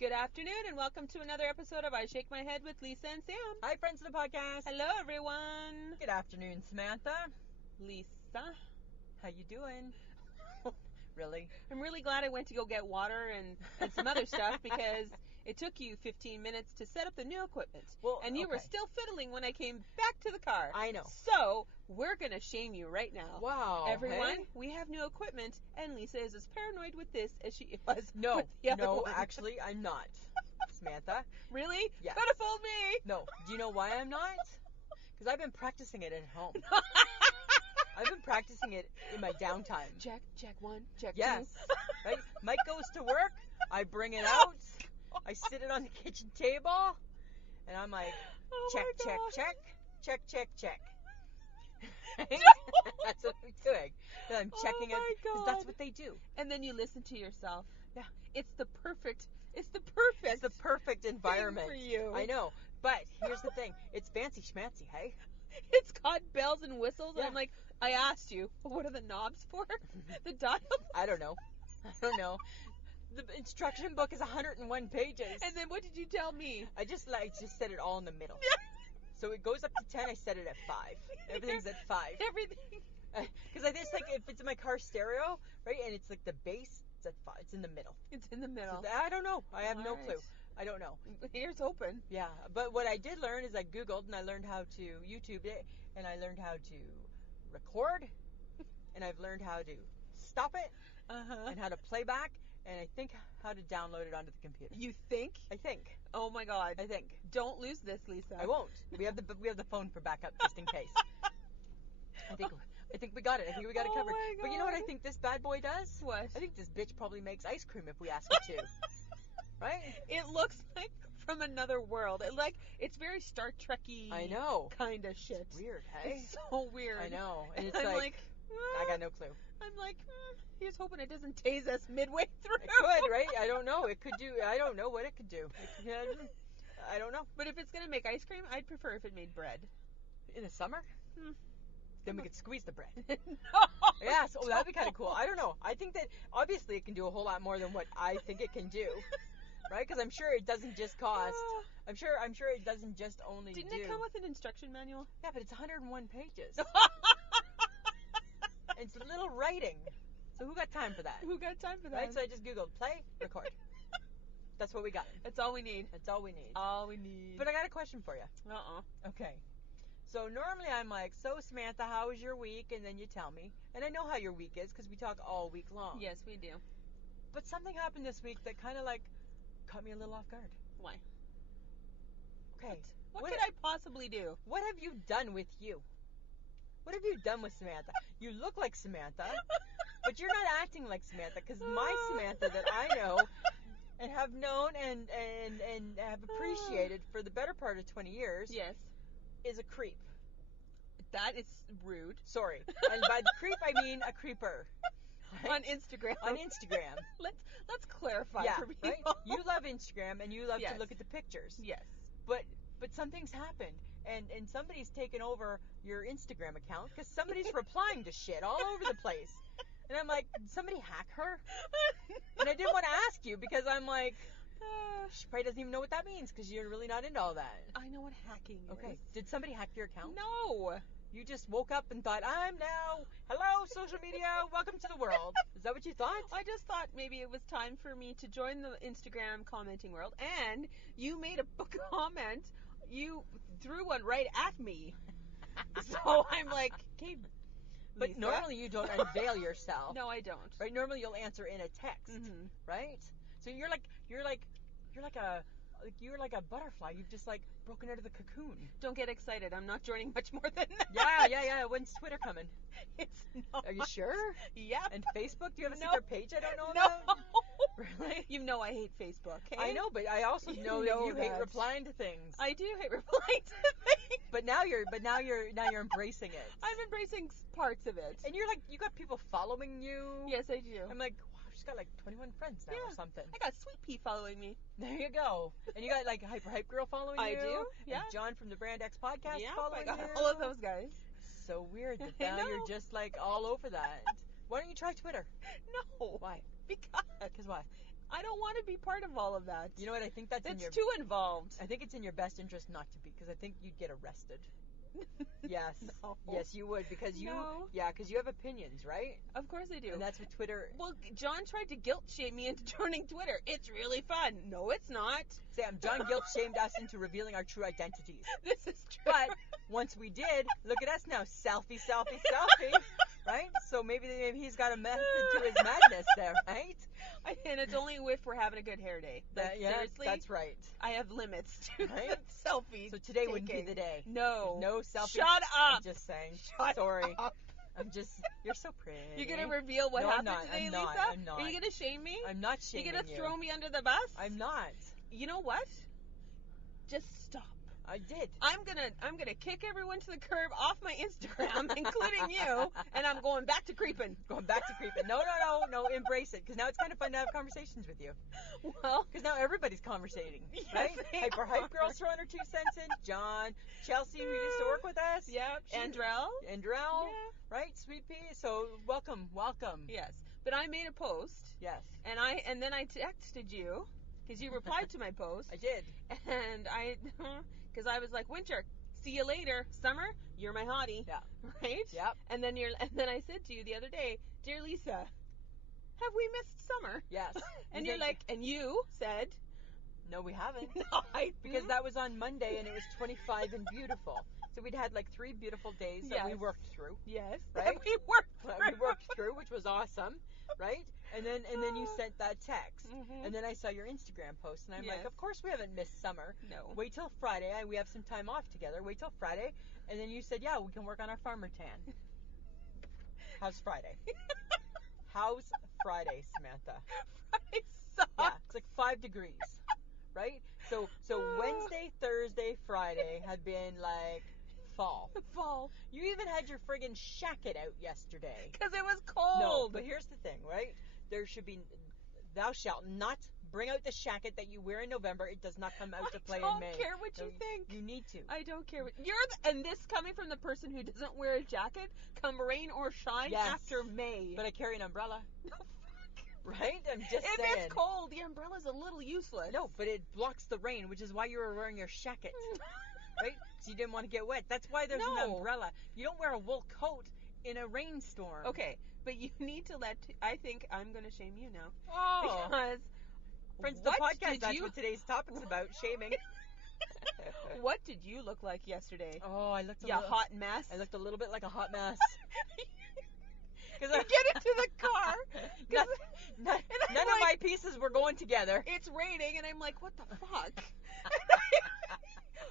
Good afternoon and welcome to another episode of I Shake My Head with Lisa and Sam. Hi, friends of the podcast. Hello, everyone. Good afternoon, Samantha. Lisa. How you doing? Really? I'm really glad I went to go get water and some other stuff because it took you 15 minutes to set up the new equipment. Well, and you were okay. still fiddling when I came back to the car. I know. So, we're going to shame you right now. Wow. Everyone, hey? we have new equipment and Lisa is as paranoid with this as she was No, with the other no, one. actually, I'm not. Samantha? Really? Yes. Could have fooled me. No. Do you know why I'm not? Because I've been practicing it at home. I've been practicing it in my downtime. Check one, check Yes. two. Right? Mike goes to work. I bring it out. I sit it on the kitchen table. And I'm like, Oh check, my check, God. check. Check, check, check. Right? No. That's what I'm doing. And I'm checking Oh it my because God. that's what they do. And then you listen to yourself. Yeah. It's the perfect It's the perfect environment. for you. I know. But here's the thing. It's fancy schmancy, hey? It's got bells and whistles, Yeah. and I'm like, I asked you, what are the knobs for? The dial? I don't know. The instruction book is 101 pages. And then what did you tell me? I just set it all in the middle. So it goes up to 10, I set it at 5. Everything's at 5. Everything. Because I just like if it's in my car stereo, right, and it's like the bass, it's at 5. It's in the middle. It's in the middle. So I don't know. I have no Alright. clue. I don't know. Here's open. Yeah, but what I did learn is I Googled and I learned how to YouTube it, and I learned how to record, and I've learned how to stop it, Uh-huh. and how to play back, and I think how to download it onto the computer. You think? I think. Oh my God. I think. Don't lose this, Lisa. I won't. We have the phone for backup just in case. I think we got it. I think we got it Oh covered. my But you know what I God. think this bad boy does? What? I think this bitch probably makes ice cream if we ask her to. Right? It looks like from another world. It's very Star Trek-y I know. kind of shit. It's weird, hey? It's so weird. I know. And it's I'm like, I got no clue. I'm like, here's hoping it doesn't tase us midway through. It could, right? I don't know. It could do. I don't know what it could do. I don't know. But if it's gonna make ice cream, I'd prefer if it made bread. In the summer, Hmm. then we could squeeze the bread. No. Yes. Oh, that'd be kind of cool. I don't know. I think that obviously it can do a whole lot more than what I think it can do, right? Because I'm sure it doesn't just cost. I'm sure it doesn't just only Didn't do. it come with an instruction manual? Yeah, but it's 101 pages. And it's little writing. So who got time for that? Who got time for that? Right? So I just Googled play, record. That's what we got. That's all we need. That's all we need. All we need. But I got a question for you. Okay. So normally I'm like, so Samantha, how was your week? And then you tell me. And I know how your week is because we talk all week long. Yes, we do. But something happened this week that kind of like caught me a little off guard. Why? Okay. What could I possibly do? What have you done with you? What have you done with Samantha? You look like Samantha, but you're not acting like Samantha because my Samantha that I know and have known and have appreciated for the better part of 20 years Yes. is a creep. That is rude. Sorry. And by the creep, I mean a creeper. Right? On Instagram. On Instagram. Let's clarify Yeah, for people. right? You love Instagram and you love Yes. to look at the pictures. Yes. But something's happened and somebody's taken over your Instagram account because somebody's replying to shit all over the place. And I'm like, did somebody hack her? And I didn't want to ask you because I'm like, she probably doesn't even know what that means because you're really not into all that. I know what hacking Okay. is. Did somebody hack your account? No. You just woke up and thought, I'm now, hello, social media, welcome to the world. Is that what you thought? I just thought maybe it was time for me to join the Instagram commenting world, and you made a comment. You threw one right at me. So I'm like, okay, But Lisa. normally you don't unveil yourself. No, I don't. Right? Normally you'll answer in a text. Mhm. Right? So you're like a butterfly. You've just like broken out of the cocoon. Don't get excited. I'm not joining much more than that. Yeah. When's Twitter coming? It's not. Are you sure? Yep. And Facebook? Do you have a No. secret page I don't know No. about? Really? You know I hate Facebook. Okay? I know, but I also You know know that you hate that. replying to things. I do hate replying to things. But now you're embracing it. I'm embracing parts of it. And you got people following you. Yes, I do. I'm like, wow, she's got like 21 friends now or Yeah. something. I got Sweet Pea following me. There you go. And you got like Hype Girl following I you. do, yeah. And John from the Brand X podcast Yeah, following I got you. all of those guys. So weird that I now know. you're just like all over that. Why don't you try Twitter? No. Why? Because Because why? I don't want to be part of all of that. You know what? I think that's in It's your. too involved. I think it's in your best interest not to be, because I think you'd get arrested. Yes. No. Yes, you would, because you. No. Yeah, because you have opinions, right? Of course I do. And that's what Twitter. Well, John tried to guilt shame me into joining Twitter. It's really fun. No, it's not. Sam, John guilt shamed us into revealing our true identities. This is true. But once we did, look at us now, selfie, selfie, selfie, right? So maybe he's got a method to his madness there, right? And it's only if we're having a good hair day. Like, Yeah, seriously, that's right. I have limits to Right? the selfies. So today wouldn't be taking. the day. No. No selfies. Shut up. I'm just saying. Shut Sorry. up. I'm just. You're so pretty. You're gonna reveal what No, I'm happened not. today, I'm not. Lisa? I'm not. Are you gonna shame me? I'm not You shaming gonna throw me under the bus? I'm not. You know what? Just stop. I did. I'm gonna kick everyone to the curb off my Instagram, including you, and I'm going back to creeping. Going back to creeping. No, embrace it, because now it's kind of fun to have conversations with you. Well, Because now everybody's conversating, Yes, right? they Hyper Hype are. Girl's throwing her 2 cents in. John, Chelsea, who used to work with us. yeah, She- Andrell. Andrell, Yeah. right? Sweet Pea. So welcome. Yes, but I made a post, Yes, and then I texted you because you replied to my post, I did. and because I was like, winter, see you later. Summer, you're my hottie. Yeah. Right. Yep. And then I said to you the other day, dear Lisa, have we missed summer? Yes. And We you're did. like, and you said, No, we haven't. no, I Because that was on Monday and it was 25 and beautiful. So we'd had like 3 beautiful days that we Yes. worked through. yes, Right? that we worked. We worked through, which was awesome, right? And then you sent that text. Mhm. And then I saw your Instagram post, and I'm like, Yes. of course we haven't missed summer. No. Wait till Friday. We have some time off together. Wait till Friday. And then you said, yeah, we can work on our farmer tan. How's Friday? How's Friday, Samantha? Friday sucks. Yeah, it's like 5 degrees, right? So Wednesday, Thursday, Friday have been like fall. Fall. You even had your friggin' shacket out yesterday. Because it was cold. No, but here's the thing, right? There should be, thou shalt not bring out the shacket that you wear in November. It does not come out to play I don't in May. care what you No, think. You need to. I don't care what and this coming from the person who doesn't wear a jacket come rain or shine Yes. after May. But I carry an umbrella, No, fuck. right? I'm just If saying. it's cold, the umbrella's a little useless. No, but it blocks the rain, which is why you were wearing your shacket, right? So you didn't want to get wet. That's why there's an No. umbrella. You don't wear a wool coat in a rainstorm. Okay, but you need to I think I'm going to shame you now. Oh. Because Friends, the what podcast, did that's you- what today's topic's about, shaming. what did you look like yesterday? Oh, I looked a You little, hot mess. I looked a little bit like a hot mess. you 'Cause I- get into the car. 'cause None, I'm none of like- my pieces were going together. it's raining, and I'm like, what the fuck?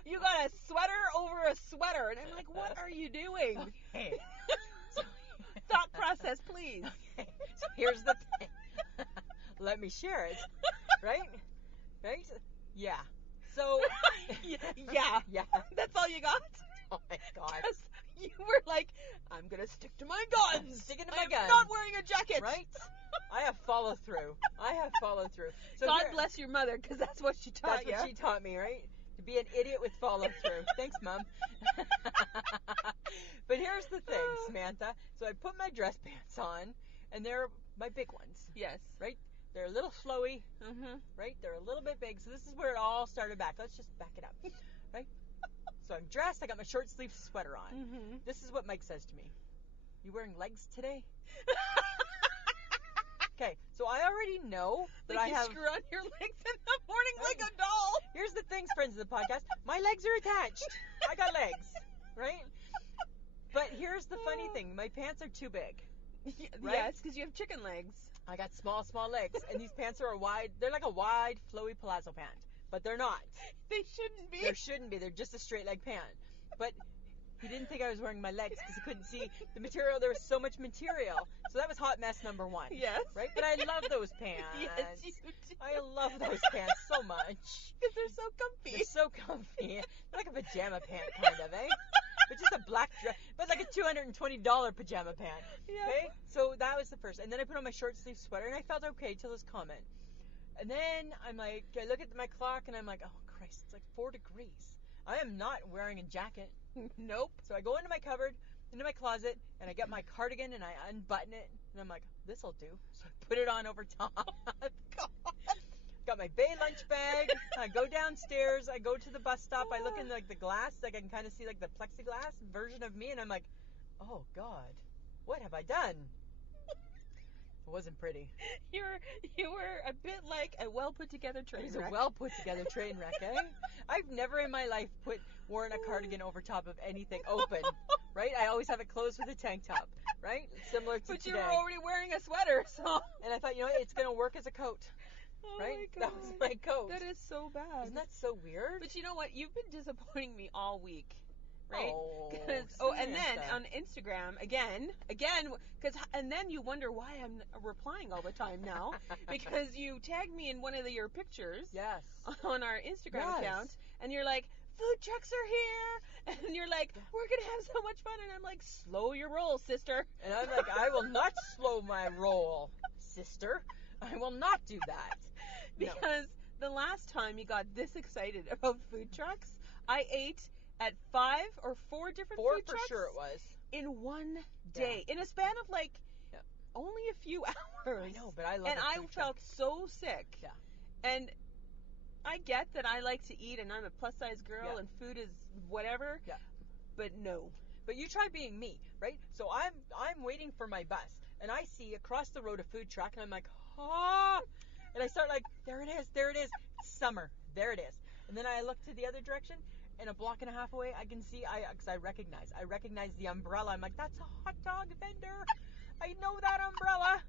You got a sweater over a sweater, and I'm like, what are you doing? Okay. So, Thought process, please. okay. So here's the thing. Let me share it. Right? Right? Yeah. So. Yeah. Yeah. That's all you got? Oh my God. 'Cause you were like, I'm gonna stick to my guns. Sticking to my I'm guns. not wearing a jacket. Right? I have follow through. So God here- bless your mother, because that's what she taught That's you. what she taught me, right? To be an idiot with follow through. Thanks, Mom. But here's the thing, Samantha. So I put my dress pants on, and they're my big ones, Yes. right? They're a little flowy, Mm-hmm. right? They're a little bit big. So this is where it all started back. Let's just back it up, right? So I'm dressed. I got my short sleeve sweater on. Mm-hmm. This is what Mike says to me. You wearing legs today? Okay, so I already know that Like I you have. screw on your legs in the morning like a doll. Here's the things, friends of the podcast. My legs are attached. I got legs, right? But here's the funny thing. My pants are too big. Right? Yes, because you have chicken legs. I got small legs, and these pants are they're like a wide, flowy palazzo pant. But they're not. They shouldn't be. There shouldn't be. They're just a straight leg pant. But he didn't think I was wearing my legs because he couldn't see the material. There was so much material. So that was hot mess number 1. Yes. Right? But I love those pants. Yes, you do. I love those pants so much. Because they're so comfy. They're so comfy. They're like a pajama pant, kind of, eh? But just a black dress, but like a $220 pajama pant. Yeah. Okay? So that was the first. And then I put on my short sleeve sweater, and I felt okay till this comment. And then I'm like, I look at my clock, and I'm like, oh, Christ, it's like 4 degrees. I am not wearing a jacket. Nope. So I go into my cupboard, into my closet, and I get my cardigan, and I unbutton it, and I'm like, this'll do. So I put it on over top. God. my bay lunch bag. I go downstairs. I go to the bus stop. I look in like the glass, like I can kind of see like the plexiglass version of me, and I'm like, oh God, what have I done? It wasn't pretty. You were a bit like a well put together train It was wreck. a well put together train wreck, eh? I've never in my life worn a cardigan over top of anything open, right? I always have it closed with a tank top, right? Similar to But today. you were already wearing a sweater, so. And I thought, you know what, it's gonna work as a coat, Oh right? my That God. was my coat. That is so bad. Isn't that so weird? But you know what? You've been disappointing me all week, right? Oh, And then Samantha. on Instagram again, and then you wonder why I'm replying all the time now because you tagged me in one of your pictures Yes. on our Instagram Yes. account, and you're like, food trucks are here, and you're like, we're gonna have so much fun, and I'm like, slow your roll, sister. And I'm like, I will not slow my roll, sister. I will not do that. No. Because the last time you got this excited about food trucks, I ate at 5 or 4 different Four food for trucks sure it was. in one day, in a span of like Yeah. only a few hours. I know, but I love And a I food felt truck. so sick. Yeah. And I get that I like to eat, and I'm a plus size girl, Yeah. and food is whatever. Yeah. But no. But you try being me, right? So I'm waiting for my bus, and I see across the road a food truck, and I'm like, ah, and I start like, there it is, it's summer, there it is. And then I look to the other direction, and a block and a half away, I can see, because I recognize the umbrella. I'm like, that's a hot dog vendor. I know that umbrella.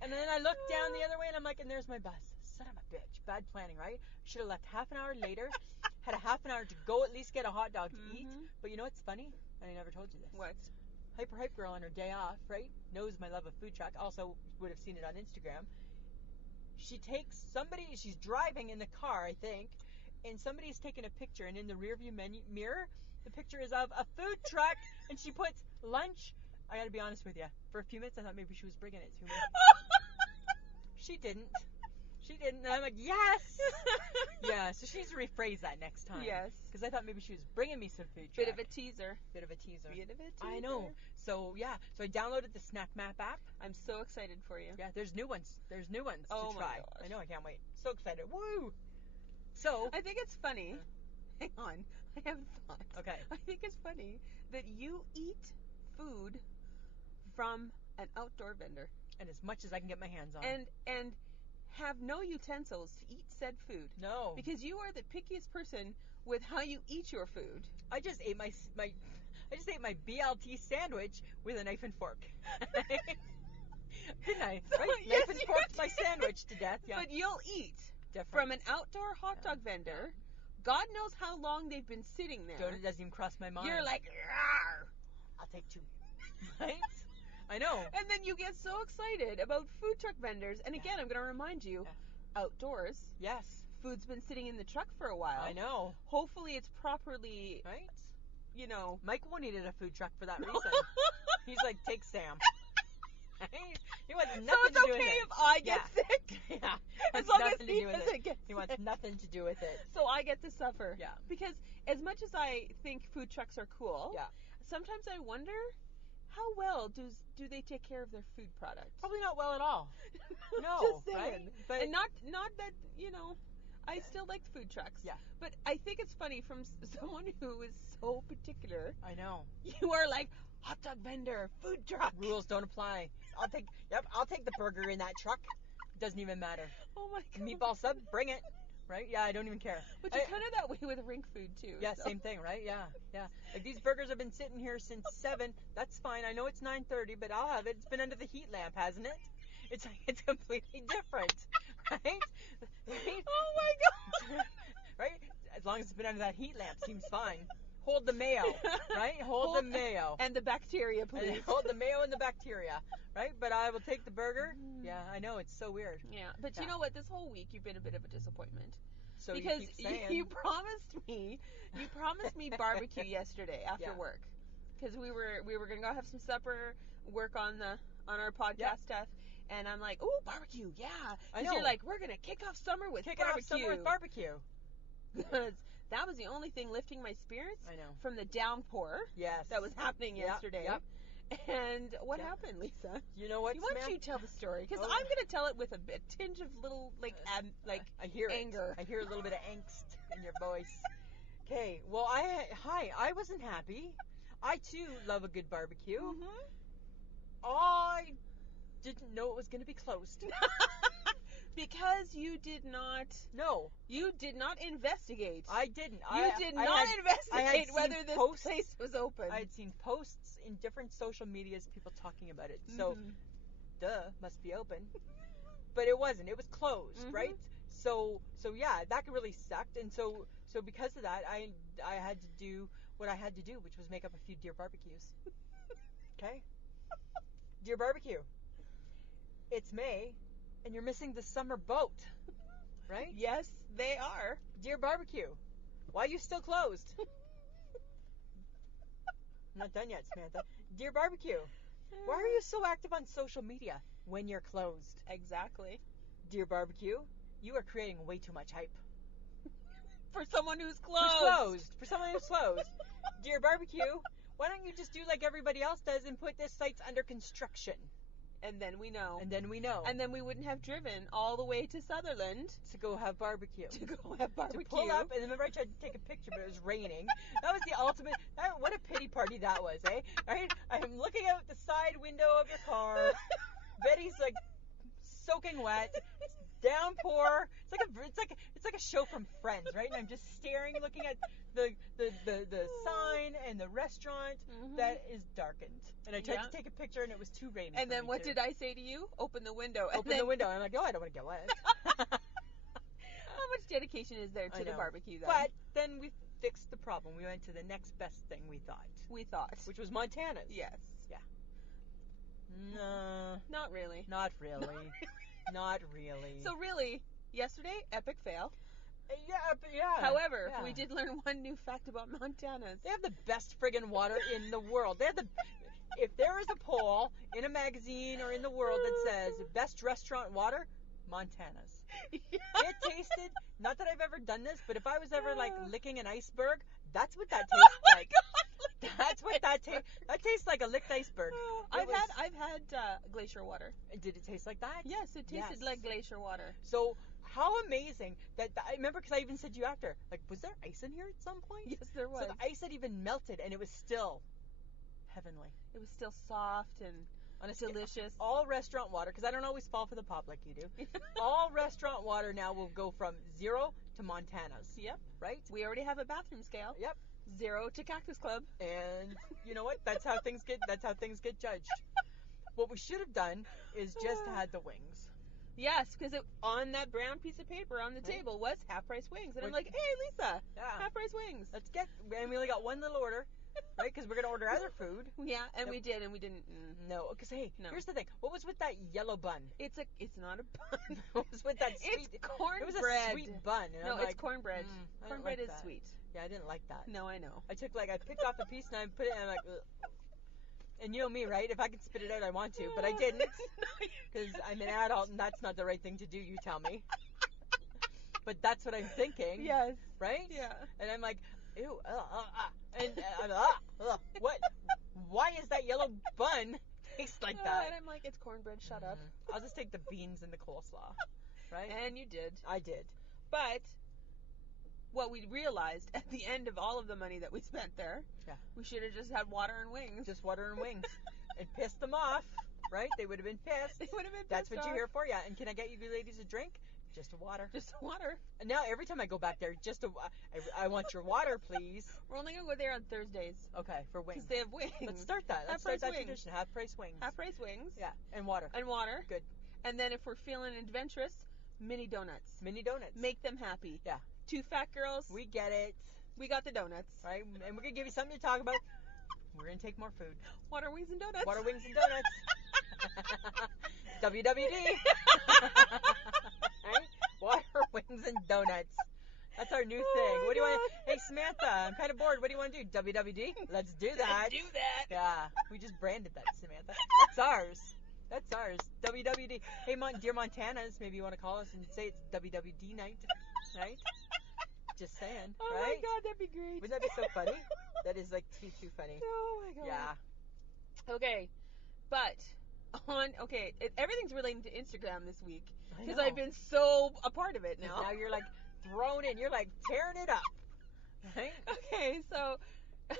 And then I look down the other way, and I'm like, and there's my bus. Son of a bitch. Bad planning, right? Should have left half an hour later. Had a half an hour to go at least get a hot dog to eat. Mhm. But you know what's funny? And I never told you this. What? Hype girl on her day off, right? Knows my love of food truck. Also would have seen it on Instagram. She takes she's driving in the car, I think, and somebody's taking a picture, and in the rearview mirror, the picture is of a food truck, and she puts lunch. I gotta be honest with you. For a few minutes, I thought maybe she was bringing it to me. She didn't. And I'm like, yes! Yeah, so she needs to rephrase that next time. Yes. Because I thought maybe she was bringing me some food truck. Bit of a teaser. Bit of a teaser. I I know. So, yeah. So I downloaded the Snack Map app. I'm so excited for you. Yeah, there's new ones. Oh to my try. gosh. I know, I can't wait. So excited. Woo! So, I think it's funny. Hang on. I have a thought. okay. I think it's funny that you eat food from an outdoor vendor And as much as I can get my hands on. and have no utensils to eat said food. No. Because you are the pickiest person with how you eat your food. I just ate my BLT sandwich with a knife and fork. Didn't I? So, Right? yes, Knife and you forked my did. sandwich to death. Yeah. But you'll eat Different. from an outdoor hot dog vendor. God knows how long they've been sitting there. It doesn't even cross my mind. You're like, "Rawr." I'll take 2. Right? I know. And then you get so excited about food truck vendors. And again, I'm going to remind you, outdoors, Yes. food's been sitting in the truck for a while. I know. Hopefully it's properly, Right? you know. Mike needed a food truck for that reason. He's like, take Sam. He wants nothing So it's to do with okay it. if I get Yeah. sick. Yeah. As Wants long as nothing to he do with it. doesn't get He wants sick. nothing to do with it. So I get to suffer. Yeah. Because as much as I think food trucks are cool, Yeah. sometimes I wonder how well do they take care of their food product. Probably not well at all. No, Just saying. right? But And not that, you know, I still like food trucks. Yeah. But I think it's funny from someone who is so particular. I know. You are like, hot dog vendor, food truck. Rules don't apply. I'll take the burger in that truck. Doesn't even matter. Oh my god. Meatball sub, bring it. Right? Yeah, I don't even care. But you're kind of that way with Rink food too. Yeah, so. same thing, right? Yeah, yeah. Like these burgers have been sitting here since 7. That's fine. I know it's 9:30, but I'll have it. It's been under the heat lamp, hasn't it? It's completely different, right? Right? Oh my god. Right? As long as it's been under that heat lamp, seems fine. Hold the mayo, right? Hold the mayo. And the bacteria, And please. hold the mayo and the bacteria, right? But I will take the burger. Yeah, I know, it's so weird. Yeah, but you Yeah. know what? This whole week you've been a bit of a disappointment. So Because you keep saying, you promised me barbecue yesterday after Yeah. work, because we were gonna go have some supper, work on our podcast stuff, and I'm like, ooh, barbecue, yeah. I 'Cause know. you're like, we're gonna kick off summer with kick it off barbecue. summer with barbecue. Because that was the only thing lifting my spirits I know. from the downpour Yes. that was happening Yep, yesterday. yep. And what Yeah. happened, Lisa? You know what, Why don't Samantha? you tell the story? Because Oh. I'm gonna tell it with a bit tinge of little I hear anger. it. I hear a little bit of angst in your voice. Okay, well, I wasn't happy. I too love a good barbecue. Mhm. I didn't know it was going to be closed. Because you did not investigate. I didn't. You did not investigate whether this place was open. I had seen posts in different social medias, people talking about it. So, Mhm. duh, must be open. But it wasn't. It was closed, Mhm. right? So yeah, that really sucked. And so because of that, I had to do what I had to do, which was make up a few deer barbecues. Okay? Deer barbecue. It's May, and you're missing the summer boat, right? Yes, they are. Deer barbecue. Why are you still closed? I'm not done yet, Samantha. Deer barbecue. Why are you so active on social media when you're closed? Exactly. Deer barbecue. You are creating way too much hype. For someone who's closed. For someone who's closed. Deer barbecue. Why don't you just do like everybody else does and put this site's under construction? And then we know. And then we know. And then we wouldn't have driven all the way to Sutherland to go have barbecue. To go have barbecue. To pull up, and remember I tried to take a picture, but it was raining. That was the ultimate. What a pity party that was, eh? Right? I'm looking out the side window of your car. Betty's like soaking wet. It's downpour. It's like a show from Friends, right? And I'm just staring, looking at the sign and the restaurant that is darkened. And I tried to take a picture, and it was too rainy. And then what did I say to you? Open the window. Open the window. I'm like, oh, I don't want to get wet. How much dedication is there to the barbecue, then? But then we fixed the problem. We went to the next best thing we thought. Which was Montana's. Yes. Yeah. No. Not really. Not really. Not really. So really, yesterday, epic fail. Yeah. However, we did learn one new fact about Montana's. They have the best friggin' water in the world. If there is a poll in a magazine or in the world that says best restaurant water, Montana's. Yeah. It tasted, not that I've ever done this, but if I was ever like licking an iceberg, that's what that tastes like. God, that's what that tastes. That tastes like a licked iceberg. I've had glacier water. Did it taste like that? Yes, it tasted like glacier water. So how amazing that I remember, because I even said to you after, like, was there ice in here at some point? Yes, there was. So the ice had even melted, and it was still heavenly. It was still soft and delicious. All restaurant water, because I don't always fall for the pop like you do. All restaurant water now will go from 0 to Montana's. Yep. Right? We already have a bathroom scale. Yep. 0 to Cactus Club. And you know what? That's how things get judged. What we should have done is just had the wings. Yes, because on that brown piece of paper on the table was half-price wings. And I'm like, hey, Lisa, half-price wings. And we only got one little order, right? Because we're going to order other food. Yeah, and we did, and we didn't. No, because, hey, here's the thing. What was with that yellow bun? It's not a bun. What was with that sweet? It's cornbread. It was a sweet bun. And no, I'm it's cornbread. Cornbread is sweet. Yeah, I didn't like that. No, I know. I picked off a piece and I put it and I'm like, ugh. And you know me, right? If I can spit it out, I want to, but I didn't, because I'm an adult and that's not the right thing to do, you tell me. But that's what I'm thinking. Yes. Right? Yeah. And I'm like, ew, and what? Why is that yellow bun taste like that? And I'm like, it's cornbread, shut up. I'll just take the beans and the coleslaw, right? And you did. I did. But what we realized at the end of all of the money that we spent there, we should have just had water and wings. Just water and wings. And pissed them off, right? They would have been pissed. They would have been pissed. That's what you're here for, yeah. And can I get you ladies a drink? Just a water. Just a water. And now every time I go back there, I want your water, please. We're only going to go there on Thursdays. Okay, for wings. Because they have wings. Let's start that. Let's start that tradition. Half-price wings. Half-price wings. Yeah, and water. And water. Good. And then if we're feeling adventurous, mini donuts. Mini donuts. Make them happy. Yeah. 2 fat girls. We get it. We got the donuts. Right? And we're going to give you something to talk about. We're going to take more food. Water, wings, and donuts. Water, wings, and donuts. WWD. Right? Water, wings, and donuts. That's our new thing. What do you want to... Hey, Samantha, I'm kind of bored. What do you want to do? WWD? Let's do that. Let's do that. Yeah. We just branded that, Samantha. That's ours. That's ours. WWD. Hey, dear Montanas, maybe you want to call us and say it's WWD night. Right? Just saying. Oh, right? my God, that'd be great. Wouldn't that be so funny? That is, like, too funny. Oh, my God. Yeah. Okay, but everything's relating to Instagram this week I because know. I've been so a part of it now. Now you're like thrown in. You're like tearing it up. Right? Okay, so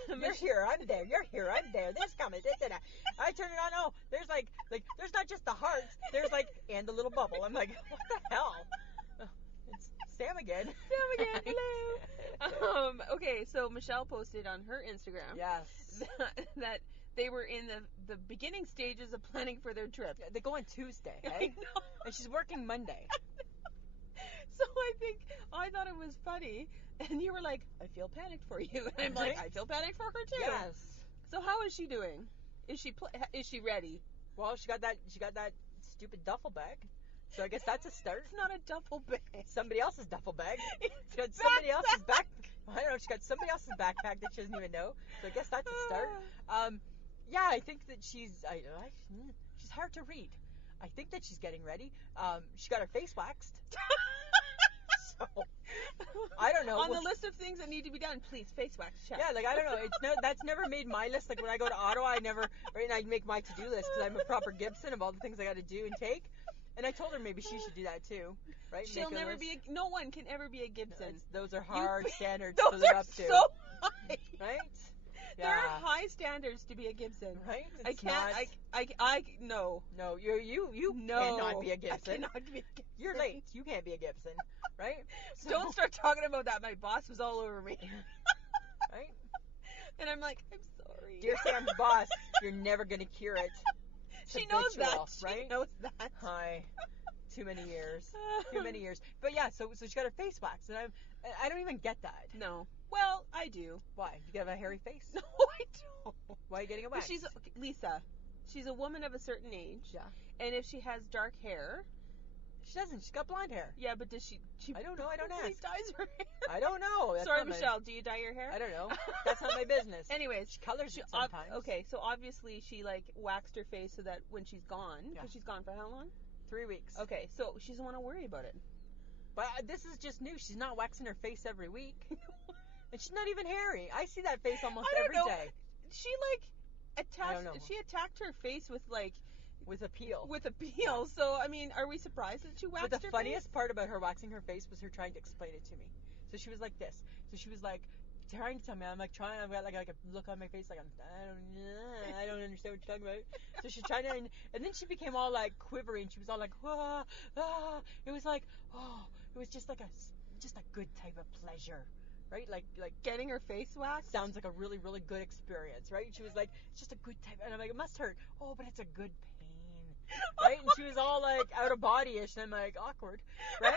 You're here, I'm there. You're here, I'm there. This coming, this and that. I turn it on. Oh, there's like there's not just the hearts. There's like and the little bubble. I'm like, what the hell? It's Sam again. Sam again. Hello. Okay, so Michelle posted on her Instagram Yes. that they were in the beginning stages of planning for their trip. They go on Tuesday, I hey? know. And she's working Monday. So I thought it was funny, and you were like, I feel panicked for you, and I'm like, I feel panicked for her too. Yes. So how is she doing? Is she ready? Well, she got that stupid duffel bag. So I guess that's a start. It's not a duffel bag. Somebody else's duffel bag. It's She got somebody else's I don't know. She got somebody else's backpack that she doesn't even know. So I guess that's a start. Yeah, I think that she's hard to read. I think that she's getting ready. She got her face waxed. So I don't know. On the list of things that need to be done, please face wax check. Yeah, like I don't know. That's never made my list. Like when I go to Ottawa, I make my to-do list because I'm a proper Gibson of all the things I got to do and take. And I told her maybe she should do that too, right? She'll never be. No one can ever be a Gibson. Those are hard standards Those to live are up to, so high. right? There are high standards to be a Gibson. Right? I It's can't. not- No. No, you No. cannot be a I Gibson. cannot be a Gibson. You're late. You can't be a Gibson, right? So- Don't start talking about that. My boss was all over me. Right? And I'm like, I'm sorry. Dear Sam's boss, you're never gonna cure it. She knows that. habitual, She right? knows that. Hi. Too many years. Too many years. But yeah, so she got her face waxed, and I don't even get that. No. Well, I do. Why? You have a hairy face? No, I don't. Why are you getting it But waxed? she's Lisa. She's a woman of a certain age, Yeah. and if she has dark hair, She doesn't. She's got blonde hair. yeah. But does she? I don't know. I don't probably ask. dyes her hair. I don't know. That's Sorry, not my- Michelle. Do you dye your hair? I don't know. That's not my business. Anyways, She colors she it sometimes. okay. So obviously she like waxed her face so that when she's gone, Yeah. because she's gone for how long? 3 weeks. Okay, so she doesn't want to worry about it. But this is just new. She's not waxing her face every week. And she's not even hairy. I see that face almost I don't every know. day. She like don't know. She attacked her face with like With a peel. with a peel. So I mean, are we surprised that she waxed But the her funniest face? part about her waxing her face was her trying to explain it to me. So she was like this. So she was like trying to tell me. I'm like trying. I've got like a look on my face like I don't understand what you're talking about. So she's trying to, and then she became all like quivery. She was all like, ah, ah. It was like, oh, it was just like a good type of pleasure, right? Like Getting her face waxed. sounds like a really really good experience, right? She was like, it's just a good type, and I'm like, it must hurt. Oh, but it's a good pain, right? And she was all like out of body-ish, and I'm like awkward, right?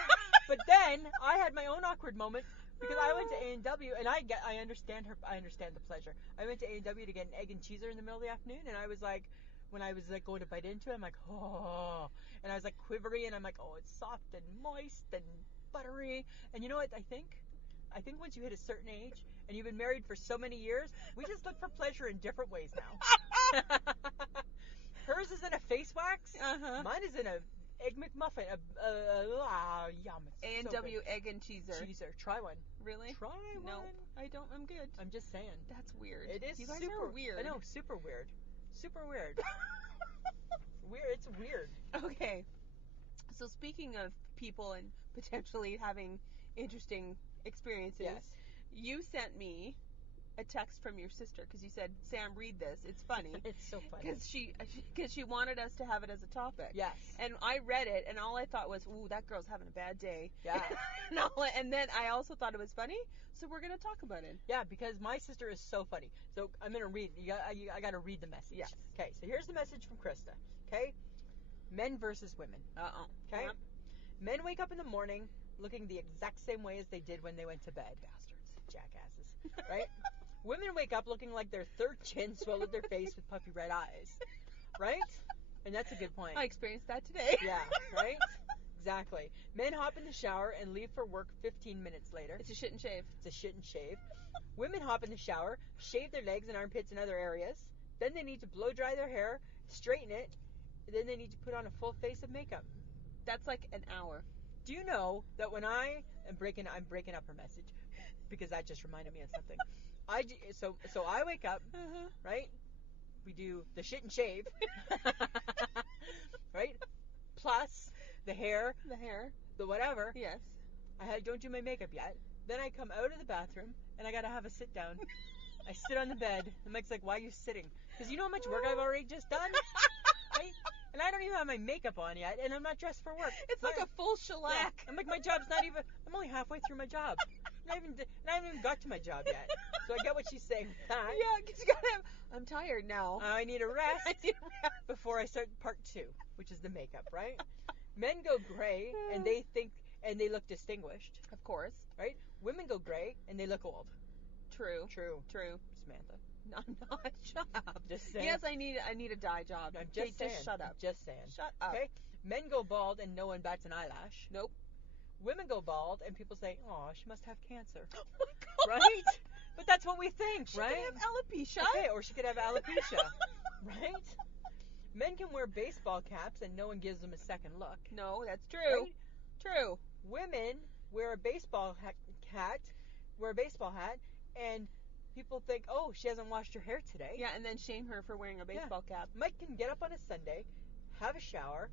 But then I had my own awkward moment because I went to A&W, and I understand the pleasure. I went to A&W to get an egg and cheeser in the middle of the afternoon, and I was like, when I was like going to bite into it, I'm like, oh, and I was like quivery, and I'm like, oh, it's soft and moist and buttery, and you know what I think once you hit a certain age and you've been married for so many years, we just look for pleasure in different ways now. Hers is in a face wax. Uh-huh. Mine is in a egg McMuffin. Yum. It's so A&W good. egg and cheeser. Cheeser. Try one. Really? Try one. No, I don't. I'm good. I'm just saying. That's weird. It is You guys super are weird. I know, super weird. Super weird. Weird. It's weird. Okay. So speaking of people and potentially having interesting experiences, Yes. you sent me a text from your sister because you said, "Sam, read this. It's funny." It's so funny. Because she wanted us to have it as a topic. Yes. And I read it, and all I thought was, "Ooh, that girl's having a bad day." Yeah. and then I also thought it was funny, so we're gonna talk about it. Yeah, because my sister is so funny. So I'm gonna read. I gotta read the message. Yes. Okay. So here's the message from Krista. Okay. Men versus women. Okay. Yeah. Men wake up in the morning looking the exact same way as they did when they went to bed. Bastards, jackasses. Right. Women wake up looking like their third chin swelled their face with puffy red eyes. Right. And that's a good point. I experienced that today. Yeah. Right. Exactly. Men hop in the shower and leave for work 15 minutes later. It's a shit and shave. It's a shit and shave. Women hop in the shower, shave their legs and armpits and other areas. Then they need to blow dry their hair, straighten it, and then they need to put on a full face of makeup. That's like an hour. Do you know that when I'm breaking up her message because that just reminded me of something. So I wake up, right? we do the shit and shave, right? Plus the hair, The hair. the whatever. Yes. Don't do my makeup yet. Then I come out of the bathroom and I gotta have a sit down. I sit on the bed. And Mike's like, "Why are you sitting?" Because you know how much work I've already just done, right? And I don't even have my makeup on yet, and I'm not dressed for work. It's like a full shellac. Yeah. I'm like, my job's not even. I'm only halfway through my job. I haven't even got to my job yet. So I get what she's saying. Yeah, because you gotta have. I'm tired now. I need a rest I need a rest. before I start part 2, which is the makeup, right? Men go gray and they think and they look distinguished, Of course. right? Women go gray and they look old. True. True. True. Samantha. I'm not. Shut up. Just saying. Yes, I need a dye job. I'm Okay, just saying. Just shut up. Just saying. Shut up. Okay? Men go bald and no one bats an eyelash. Nope. Women go bald and people say, "Oh, she must have cancer." Oh my God. Right? But that's what we think, She right? could have alopecia. Okay, or she could have alopecia. Right? Men can wear baseball caps and no one gives them a second look. No, that's true. Right? True. Women wear a baseball hat, and people think, "Oh, she hasn't washed her hair today." Yeah, and then shame her for wearing a baseball cap. Mike can get up on a Sunday, have a shower.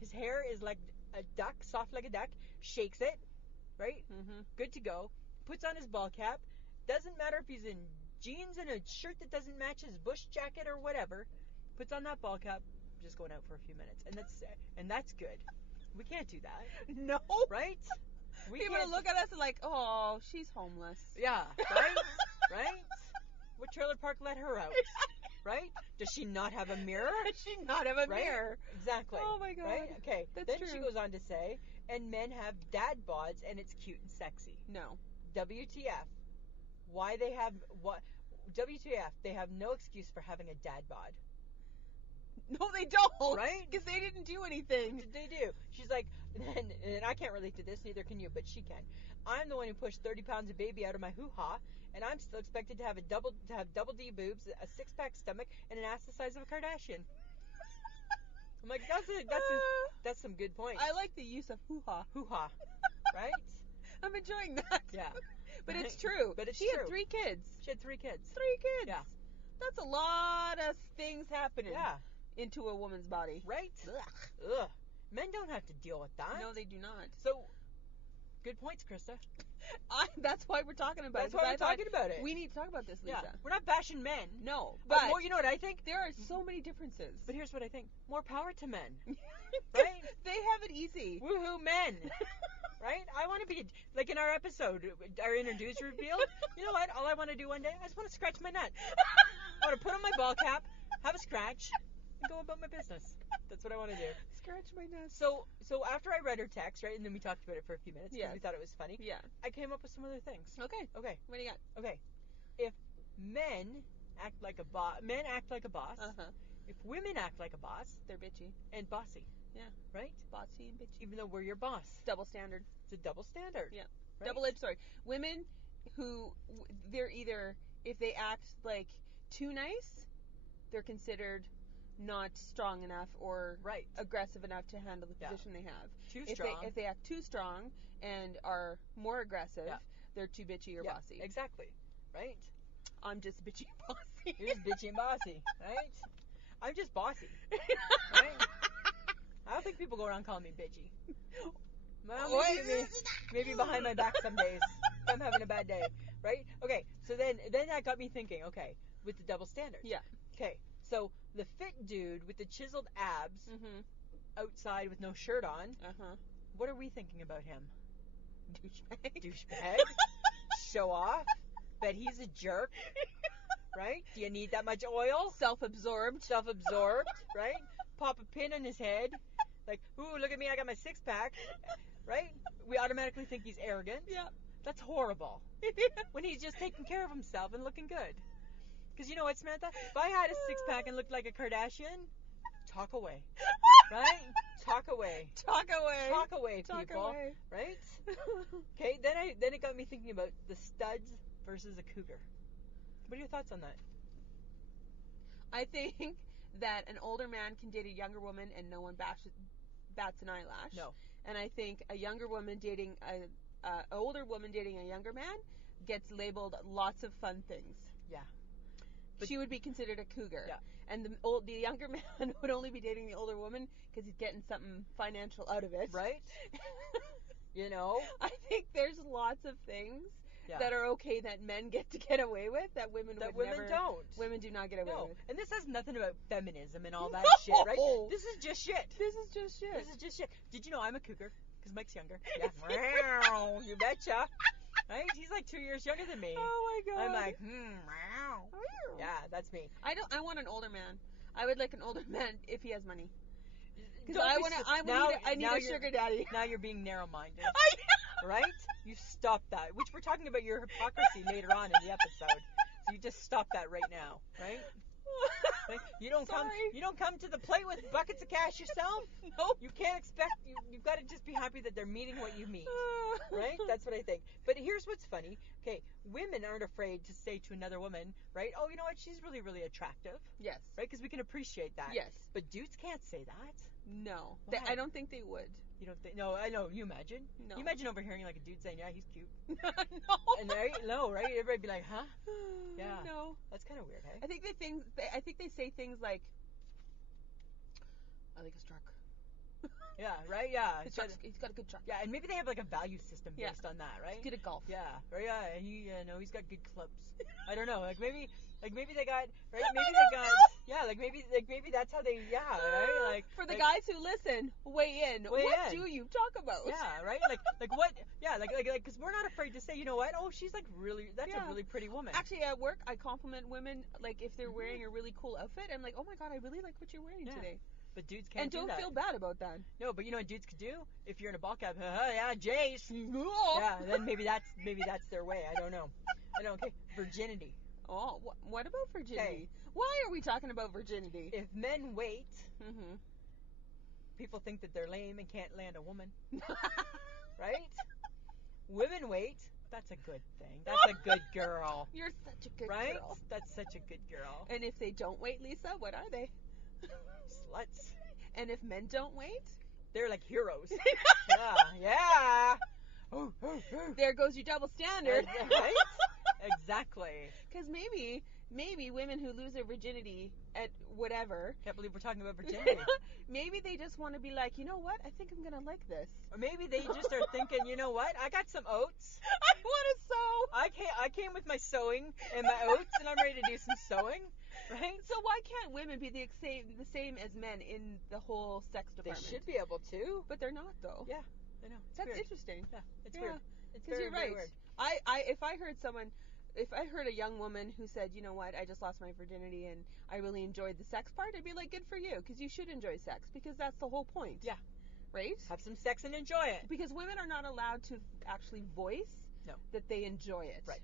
His hair is like a duck, soft like a duck. Shakes it, right? Mm-hmm. Good to go. Puts on his ball cap. Doesn't matter if he's in jeans and a shirt that doesn't match his bush jacket or whatever. Puts on that ball cap. Just going out for a few minutes, and that's good. We can't do that, No. right? We People can't- look at us like, oh, she's homeless. Yeah, right? Right? What trailer park let her out? Right? Does she not have a mirror? Does she not have a Right? mirror? Exactly. Oh my God. Right? Okay. That's then true. she goes on to say, and men have dad bods and it's cute and sexy. No. WTF. Why they have what? WTF. They have no excuse for having a dad bod. No, they don't. Right? Because they didn't do anything. They do. She's like, and I can't relate to this, neither can you, but she can. I'm the one who pushed 30 pounds of baby out of my hoo-ha, and I'm still expected to have double D boobs, a six-pack stomach, and an ass the size of a Kardashian. I'm like, that's some good points. I like the use of hoo-ha. Hoo-ha, right? I'm enjoying that. Yeah. But it's true. But it's she true. had 3 kids. She had 3 kids. 3 kids. Yeah. That's a lot of things happening Yeah. into a woman's body. Right? Ugh. Ugh. Men don't have to deal with that. No, they do not. So, good points, Krista. That's why we're talking about That's it. why 'cause we're I thought talking about it. We need to talk about this, Lisa. Yeah. We're not bashing men. No, But but more, you know what I think? there are so many differences. But here's what I think. More power to men. 'Cause Right? They have it easy. Woohoo, men. Right? I want to be, like in our episode, our introduce revealed. You know what? All I want to do one day, I just want to scratch my nut. I want to put on my ball cap, have a scratch, and go about my business. That's what I want to do. Scratch my nose. So after I read her text, right, and then we talked about it for a few minutes because Yes. we thought it was funny, Yeah. I came up with some other things. Okay. Okay. What do you got? Okay. If men act like a boss, Uh-huh. if women act like a boss, They're bitchy. and bossy. Yeah. Right? Bossy and bitchy. Even though we're your boss. Double standard. It's a double standard. Yeah. Right? Double-edged sword. Women who, they're either, if they act like too nice, they're considered not strong enough or Right. aggressive enough to handle the Yeah. position they have. Too If strong. they act too strong and are more aggressive, Yeah. they're too bitchy or Yeah, bossy. Exactly. Right? I'm just bitchy and bossy. You're just bitchy and bossy. Right? I'm just bossy. Right? I don't think people go around calling me bitchy. Well, maybe behind my back some days. If I'm having a bad day. Right? Okay, so then that got me thinking, okay, with the double standard. Yeah. Okay, so the fit dude with the chiseled abs Mm-hmm. outside with no shirt on, Uh-huh. what are we thinking about him? Douchebag. Douchebag? Show off? Bet he's a jerk? Right? Do you need that much oil? Self-absorbed. Self-absorbed, right? Pop a pin in his head. Like, ooh, look at me, I got my six-pack. Right? We automatically think he's arrogant. Yeah. That's horrible. When he's just taking care of himself and looking good. Because you know what, Samantha? If I had a six-pack and looked like a Kardashian, talk away. Right? Talk away. Talk away. Talk away, Talk people. away. Right? Okay, then it got me thinking about the studs versus a cougar. What are your thoughts on that? I think that an older man can date a younger woman and no one bats an eyelash. No. And I think a younger woman dating a older woman dating a younger man gets labeled lots of fun things. Yeah. But- she would be considered a cougar. Yeah. And the younger man would only be dating the older woman because he's getting something financial out of it. Right? You know? I think there's lots of things Yeah. that are okay that men get to get away with that women That would women never. don't. Women do not get away No. with. And this has nothing about feminism and all that No. shit, right? This is just shit. This is just shit. This is just shit. Did you know I'm a cougar? Because Mike's younger. Is he? Yeah. You betcha. Right? He's like 2 years younger than me. Oh my god. I'm like, wow. Yeah, that's me. I want an older man. I would like an older man if he has money. Because Don't be I need now a you're- sugar daddy. Now you're being narrow-minded, I right? You stop that. Which we're talking about your hypocrisy later on in the episode. So you just stop that right now, right? Right? You don't Sorry. come to the plate with buckets of cash yourself. Nope. You can't expect. You've got to just be happy that they're meeting what you meet. Right? That's what I think. But here's what's funny. Okay, women aren't afraid to say to another woman, right? Oh, you know what? She's really, really attractive, Yes. right? Because we can appreciate that. Yes. But dudes can't say that. No. Why? I don't think they would. You don't think? No, I know. You imagine? No. You imagine overhearing like a dude saying, "Yeah, he's cute," No. and right? No, right? Everybody'd be like, "Huh?" Yeah. No. That's kind of weird, hey? I think they say things like, I like his truck. Yeah, right? Yeah. His So- truck's, he's got a good truck. yeah, and maybe they have like a value system Yeah. based on that, right? He's good at golf. Yeah, right. Yeah, he's got good clubs. I don't know. Like maybe they got right. Maybe they got yeah. Like maybe that's how they right. Like For the like, guys who listen, weigh in. Weigh What in. do you talk about? Yeah, right. Like what? Yeah, like because we're not afraid to say, you know what? Oh, she's like really. That's Yeah. a really pretty woman. Actually, at work, I compliment women like if they're wearing a really cool outfit. I'm like, oh my god, I really like what you're wearing Yeah. today. But dudes can't And do don't that. feel bad about that. No, but you know what dudes could do? If you're in a ball cap, yeah, Jace. Oh. Yeah, then maybe that's their way. I don't know. Okay, virginity. Oh, what about virginity? Okay. Why are we talking about virginity? If men wait, Mm-hmm. people think that they're lame and can't land a woman, right? Women wait. That's a good thing. That's a good girl, You're such a good right? girl. That's such a good girl. And if they don't wait, Lisa, what are they? Sluts. And if men don't wait, They're like heroes. Yeah. Ooh, ooh, ooh. there goes your double standard. Right? Exactly. Because maybe women who lose their virginity at whatever, Can't believe we're talking about virginity. maybe they just want to be like, you know what? I think I'm gonna like this. Or maybe they just are thinking, you know what? I got some oats. I want to sew. I came with my sewing and my oats, and I'm ready to do some sewing. Right? So why can't women be the same as men in the whole sex They department? should be able to. but they're not though. Yeah, I know. It's That's weird. interesting. Yeah, it's Yeah. weird. It's Because very, you're very right. weird. If I heard a young woman who said, you know what, I just lost my virginity and I really enjoyed the sex part, I'd be like, good for you, because you should enjoy sex, because that's the whole point. Yeah. Right? Have some sex and enjoy it. Because women are not allowed to actually voice No. that they enjoy it. Right.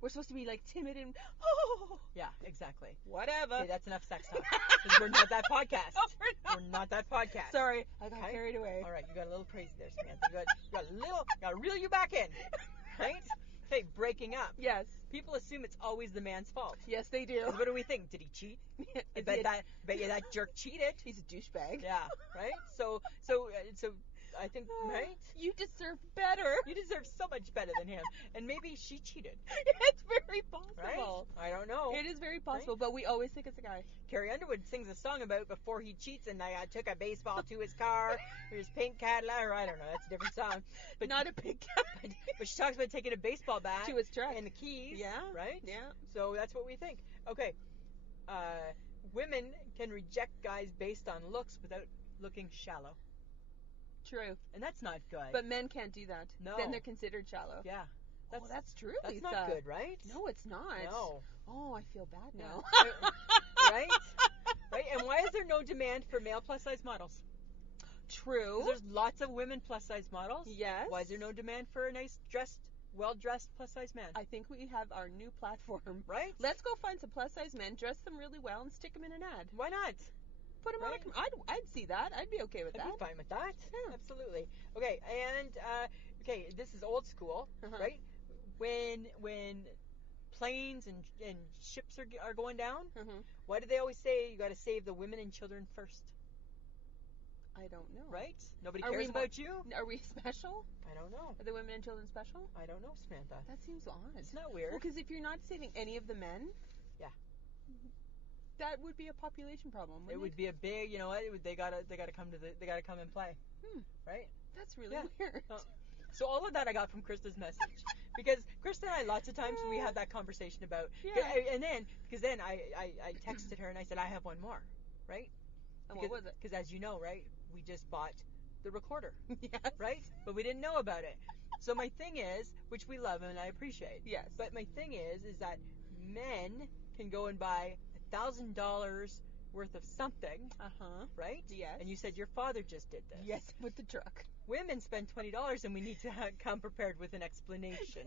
We're supposed to be like timid and, oh, Yeah, exactly. whatever. Okay, that's enough sex talk. 'Cause we're not that podcast. Oh, we're not. We're not that podcast. Sorry, I got Okay. carried away. All right, you got a little crazy there, Samantha. Got to reel you back in. Right? Okay, breaking up. Yes. People assume it's always the man's fault. Yes, they do. 'Cause what do we think? Did he cheat? I Is bet he a- that jerk cheated. He's a douchebag. Yeah, right? So I think, right? You deserve better. You deserve so much better than him. And maybe she cheated, It's very right? possible. I don't know. It is very possible, but we always think it's a guy. Carrie Underwood sings a song about before he cheats and I took a baseball to his car, or his pink Cadillac, or I don't know, that's a different song. But Not a big guy. but she talks about taking a baseball bat To his truck. and the keys. Yeah. Right? Yeah. So that's what we think. Okay. Women can reject guys based on looks without looking shallow. True. And that's not good. But men can't do that. No. Then they're considered shallow. yeah. That's true, That's Lisa. not good, right? No, it's not. No. Oh, I feel bad Yeah. now. Right? Right? And why is there no demand for male plus size models? True. 'Cause there's lots of women plus size models. Yes. Why is there no demand for a nice dressed, well dressed plus size man? I think we have our new platform. Right? Let's go find some plus size men, dress them really well, and stick them in an ad. Why not? Put them Right. on a. I'd see that. I'd be okay with I'd that. be fine with that. Yeah. Absolutely. Okay, and okay, this is old school, Uh-huh. right? When planes and ships are going down, Mm-hmm. why do they always say you got to save the women and children first? I don't know. Right? Nobody Are we cares mo- about you. Are we special? I don't know. Are the women and children special? I don't know, Samantha. That seems odd. It's not weird. Well, because if you're not saving any of the men, Yeah. that would be a population problem. It would be a big, you know what? They gotta come and play, Hmm. right? That's really Yeah. weird. So all of that I got from Krista's message, because Krista and I lots of times we had that conversation about, Yeah. and then because then I texted her and I said I have one more, right? And what was it? Because as you know, right, we just bought the recorder, Yes. right? But we didn't know about it. So my thing is, which we love and I appreciate. Yes. But my thing is that men can go and buy $1,000 worth of something, right? Yes. And you said your father just did this. Yes, with the truck. Women spend $20 and we need to come prepared with an explanation,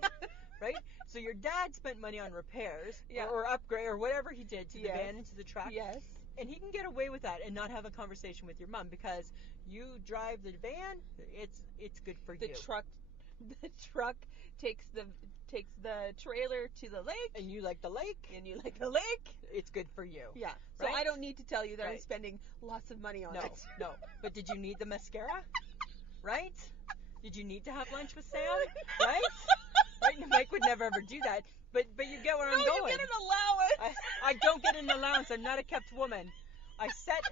right? So your dad spent money on repairs or upgrade or whatever he did to the van and to the truck. Yes. And he can get away with that and not have a conversation with your mom because you drive the van. It's good for you. The truck takes the trailer to the lake. And you like the lake. And you like the lake. It's good for you. Yeah. So right? I don't need to tell you that I'm Right. spending lots of money on it. No. But did you need the mascara? Right? Did you need to have lunch with Sam? Right? Right? Mike would never ever do that. But you get where I'm going. No, you get an allowance. I don't get an allowance. I'm not a kept woman. I set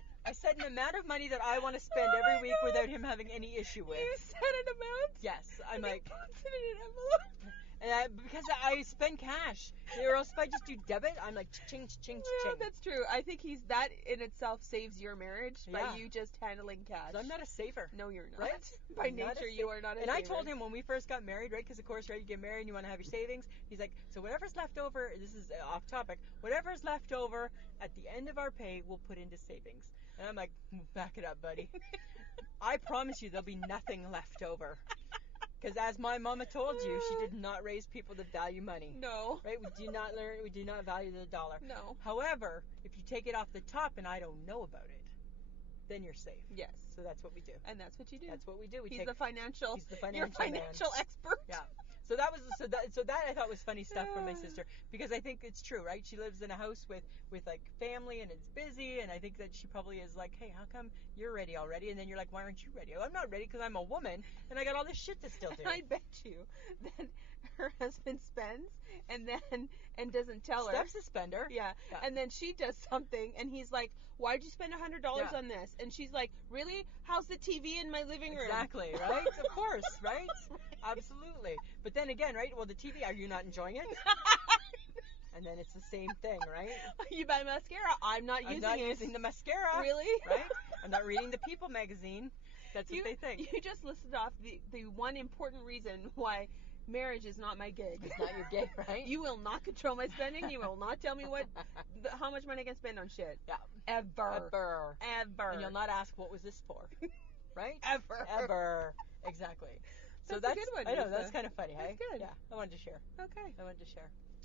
an amount of money that I want to spend every week without him having any issue with. You set an amount? Yes. I'm and like, he puts it in an envelope. because I spend cash. Or else if I just do debit, I'm like ching. Yeah, that's true. I think that in itself saves your marriage by you just handling cash. 'Cause I'm not a saver. No, you're not. Right? By I'm not nature, you are not a And saver. I told him when we first got married, right? Because of course, right, you get married and you want to have your savings. He's like, so whatever's left over, this is off topic, whatever's left over at the end of our pay, we'll put into savings. And I'm like, back it up, buddy. I promise you there'll be nothing left over. Because as my mama told you, she did not raise people to value money. No. Right? We do not value the dollar. No. However, if you take it off the top and I don't know about it, then you're safe. Yes. So that's what we do. And that's what you do. That's what we do. He's the financial man. expert. Yeah. So that I thought was funny stuff from my sister, because I think it's true, right? She lives in a house with like family and it's busy, and I think that she probably is like, hey, how come you're ready already? And then you're like, why aren't you ready? I'm not ready because I'm a woman and I got all this shit to still do. And I bet you that her husband spends and doesn't tell her. Step suspender. Yeah. And then she does something and he's like, why'd you spend $100 on this? And she's like, really? How's the TV in my living room? Exactly, right? Of course, right? Absolutely. But then again, right? Well, the TV, are you not enjoying it? And then it's the same thing, right? You buy mascara. I'm not using the mascara. Really? Right? I'm not reading the People magazine. That's what they think. You just listed off the one important reason why marriage is not my gig. It's not your gig, right? You will not control my spending. You will not tell me how much money I can spend on shit. Yeah. Ever. And you'll not ask, what was this for? Right? Ever. Exactly. So that's a good one. I know, that's kind of funny, that's hey? good. Yeah. I wanted to share. Okay.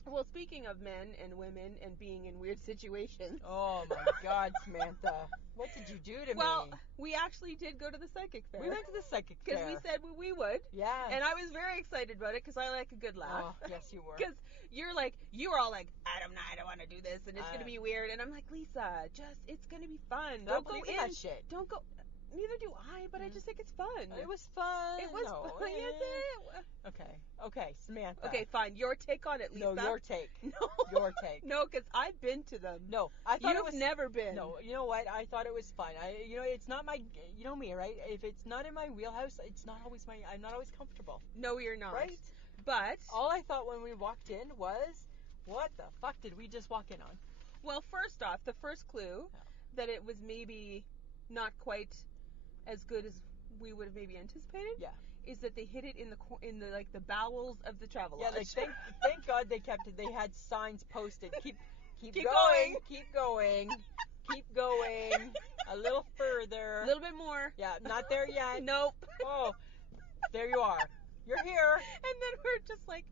Well, speaking of men and women and being in weird situations. Oh my God, Samantha. What did you do to me? Well, we actually did go to the psychic fair. We went to the psychic fair. Because we said we would. Yeah. And I was very excited about it because I like a good laugh. Oh, yes, you were. Because you were all like, I don't want to do this and it's going to be weird. And I'm like, Lisa, it's going to be fun. Don't go in. That shit. Don't go. Neither do I, but I just think it's fun. It was fun. It was fun. Is it? Okay, Samantha. Okay, fine. Your take on it, Lisa. No, your take. No. Your take. No, because I've been to them. No, I thought it was. You've never been. No, you know what? I thought it was fun. It's not my. You know me, right? If it's not in my wheelhouse, it's not always I'm not always comfortable. No, you're not. Right? But all I thought when we walked in was, what the fuck did we just walk in on? Well, first off, the first clue that it was maybe not quite as good as we would have maybe anticipated. Yeah. Is that they hid it in the like the bowels of the Travelodge. Yeah, like thank God they kept it. They had signs posted. Keep going. Keep going. Keep going. A little further. A little bit more. Yeah, not there yet. Nope. Oh, there you are. You're here. And then we're just like,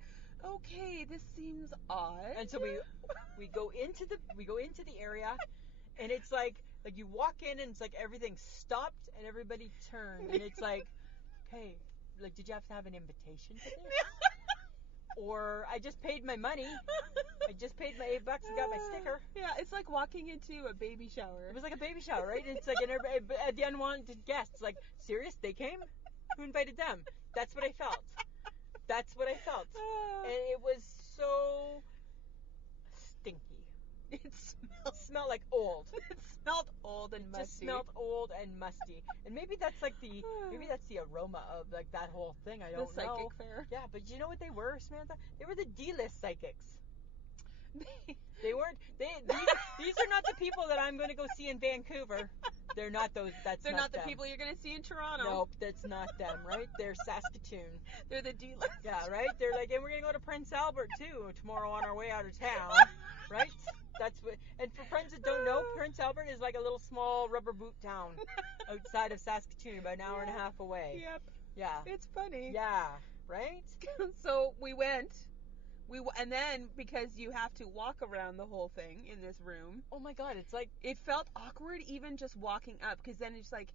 okay, this seems odd. And so we go into the area, and it's like you walk in and it's like everything stopped and everybody turned, and it's like, okay, like, did you have to have an invitation to this? Or I just paid my money. I just paid my $8 and got my sticker. Yeah, it's like walking into a baby shower. It was like a baby shower, right? It's like the unwanted guests. Like, serious? They came? Who invited them? That's what I felt. And it was so stinky. It It smelled like old. smelled old and It musty. just smelled old and musty. And maybe that's like the aroma of like that whole thing. I the don't psychic know. fair. Yeah, but you know what they were, Samantha? They were the D-list psychics. They weren't. These are not the people that I'm going to go see in Vancouver. They're not those. They're not the them. people you're gonna see in Toronto. Nope, that's not them, right? They're Saskatoon. They're the D-list. Yeah, right? They're like, and we're going to go to Prince Albert too tomorrow on our way out of town, right? That's what. And for friends that don't know, Prince Albert is like a little small rubber boot town outside of Saskatoon, about an hour and a half away. Yep. Yeah. It's funny. Yeah, right? So we went. And then because you have to walk around the whole thing in this room, Oh my God, it's like, it felt awkward even just walking up because then it's like,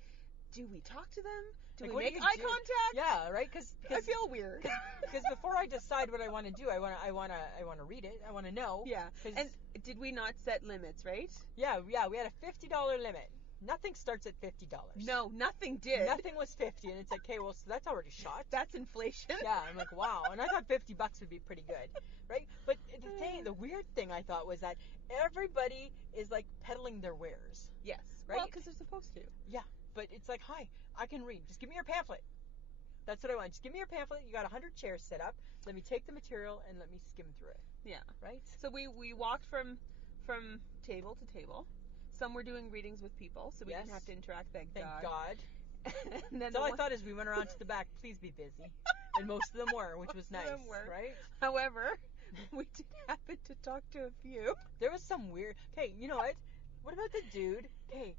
do we talk to them? Do Like, we what do make you eye do? contact? yeah, right? Because I feel weird. because before I decide what I want to do, I want to read it. I want to know. Yeah. 'Cause- And did we not set limits, right? yeah, we had a $50 limit. Nothing starts at $50. No, nothing did. Nothing was 50, and it's like, okay, well, so that's already shot. That's inflation. Yeah, I'm like, wow. And I thought $50 would be pretty good, right? But the weird thing I thought was that everybody is like peddling their wares, Yes. right? Well, because they're supposed to. But it's like, hi, I can read. Just give me your pamphlet. That's what I want. Just give me your pamphlet. You got 100 chairs set up. Let me take the material and let me skim through it. Yeah. Right? So we walked from table to table. Some were doing readings with people, so we Yes. didn't have to interact. Thank Thank God. God. And then So all I one- thought is we went around to the back. Please be busy. And most of them were, which was Most of nice. them were. Right? However, we did happen to talk to a few. There was some weird. Okay, you know what? What about the dude? Okay,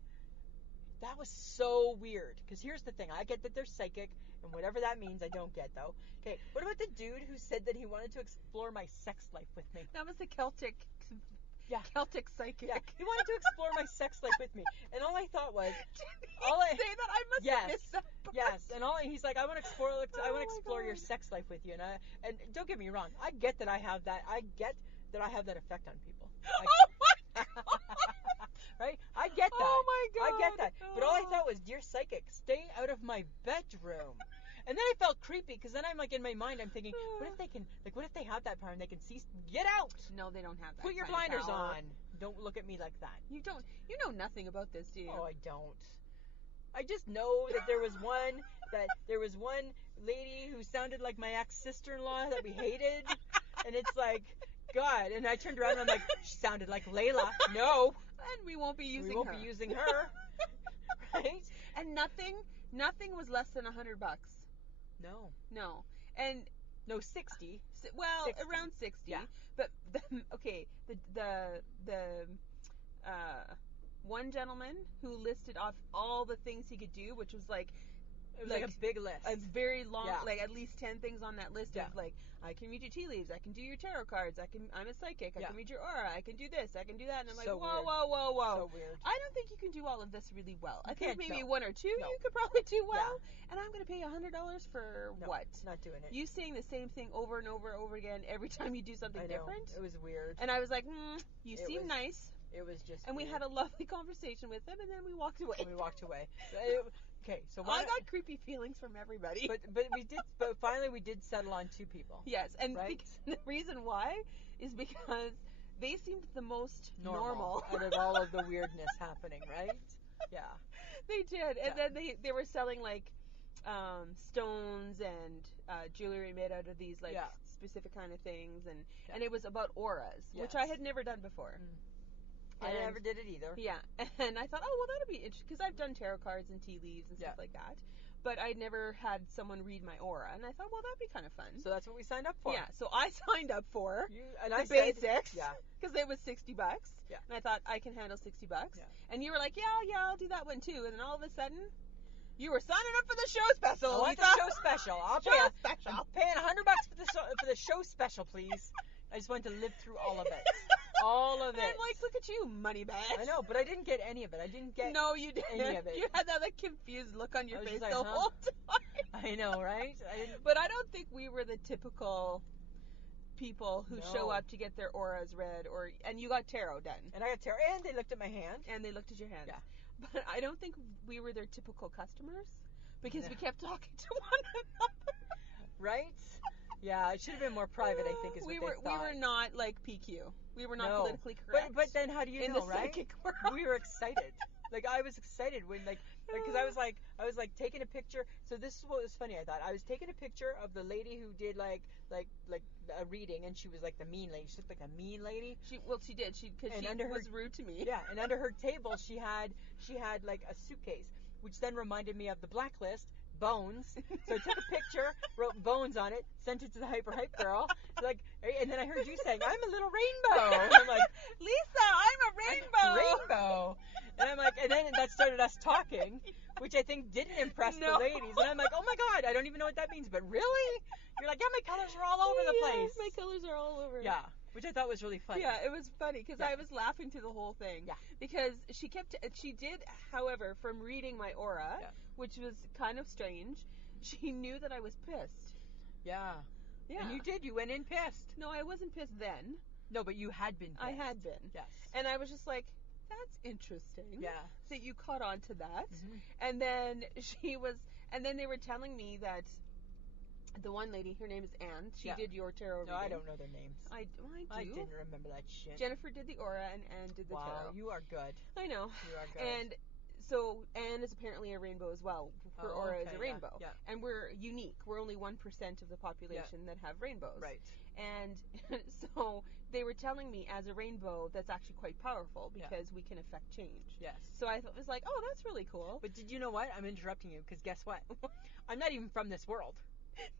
that was so weird. Because here's the thing. I get that they're psychic, and whatever that means, I don't get though. Okay, what about the dude who said that he wanted to explore my sex life with me? That was the Celtic. Yeah. Celtic psychic. Yeah, he wanted to explore my sex life with me, and all I thought was, Did he All I- say that? I must Yes. have missed that part. yes, and he's like, I want to explore. I want Oh to my explore your God. sex life with you, and don't get me wrong, I get that I have that. I get that I have that effect on people. Oh my God. Right? I get that. Oh my God. I get that. But all I Oh. thought was, dear psychic, stay out of my bedroom. And then I felt creepy because then I'm like in my mind, I'm thinking, what if they can, like, what if they have that power and they can see? Get out. No, they don't have that. Put your kind of blinders power. on. Don't look at me like that. You don't. You know nothing about this, do you? Oh, I don't. I just know that there was one lady who sounded like my ex-sister-in-law that we hated, and it's like, God. And I turned around and I'm like, she sounded like Layla. No, And we won't be using we won't her. be using her, right? And nothing was less than $100. No, No. And no, 60. well, 60. around 60. Yeah. But okay, the one gentleman who listed off all the things he could do, which was like It was like a big list. a very long, Yeah. like at least 10 things on that list Yeah. of like, I can read your tea leaves, I can do your tarot cards, I'm a psychic, I Yeah. can read your aura, I can do this, I can do that, and I'm like, So whoa, weird. whoa, whoa, whoa. So weird. I don't think you can do all of this really well. I You think can't, maybe no. one or two No. you could probably do well, Yeah. and I'm gonna pay $100 for No, what? Not doing it. You saying the same thing over and over and over again every time you do something I know. different? It was weird. And I was like, you It seem was nice. It was just. And we weird. had a lovely conversation with him, and then we walked away. And we walked away. Okay, so I why? got creepy feelings from everybody. But finally we did settle on 2 people. Yes, and Right? the reason why is because they seemed the most normal. out of all of the weirdness happening, right? Yeah. They did, and Yeah. then they were selling like stones and jewelry made out of these like Yeah. specific kind of things, and Yeah. and it was about auras, which Yes. I had never done before. I And- never did it either. Yeah, and I thought, oh well, that'll be interesting because I've done tarot cards and tea leaves and stuff Yeah. like that, but I'd never had someone read my aura, and I thought, well, that'd be kind of fun. So that's what we signed up for. Yeah, so I signed up for And the I said, basics. Yeah. Because it was $60. Yeah. And I thought I can handle $60. Yeah. And you were like, yeah, I'll do that one too. And then all of a sudden, you were signing up for the show special. I want We the thought- show special. I'll Show pay. special. I'm paying $100 for the show special, please. I just wanted to live through all of it. All of And it. I'm like, look at you, money bag. I know, but I didn't get any of it. I didn't get. No, you didn't. any of it. You had that like confused look on your I was face just the like, huh? whole time. I know, right? I didn't. But I don't think we were the typical people who show No. up to get their auras read, and you got tarot done, And I got tarot, and they looked at my hand. and they looked at your hands. Yeah. But I don't think we were their typical customers because No. we kept talking to one another. Right? Yeah, it should have been more private, I think, is what we they were thought. we were not like PQ. We were not No. politically correct. But then how do you in know, the right? psychic world. We were excited. Like I was excited when because I was like taking a picture. So this is what was funny. I thought I was taking a picture of the lady who did like a reading, and she was like the mean lady. She looked like a mean lady. She did. Because she under was rude to me. Yeah, and under her table she had like a suitcase, which then reminded me of the Blacklist. Bones. So I took a picture, wrote Bones on it, sent it to the Hyper Girl. Like, and then I heard you saying, "I'm a little rainbow." And I'm like, Lisa, I'm a rainbow. Rainbow. And I'm like, and then that started us talking, which I think didn't impress the ladies. And I'm like, oh my God, I don't even know what that means. But really? You're like, yeah, my colors are all over the place. My colors are all over. Yeah. Which I thought was really funny. Yeah, it was funny because I was laughing through the whole thing. Yeah. Because she did, however, from reading my aura, which was kind of strange, she knew that I was pissed. Yeah. Yeah. And you did. You went in pissed. No, I wasn't pissed then. No, but you had been pissed. I had been. Yes. And I was just like, that's interesting. Yeah. That you caught on to that. Mm-hmm. And then they were telling me that the one lady, her name is Anne. She did your tarot reading. No, I don't know their names. I do. I didn't remember that shit. Jennifer did the aura and Anne did the tarot. Wow, you are good. I know. You are good. And so Anne is apparently a rainbow as well. Her aura is a rainbow. Yeah. And we're unique. We're only 1% of the population that have rainbows. Right. And so they were telling me as a rainbow that's actually quite powerful because we can affect change. Yes. So I was like, oh, that's really cool. But did you know what? I'm interrupting you because guess what? I'm not even from this world.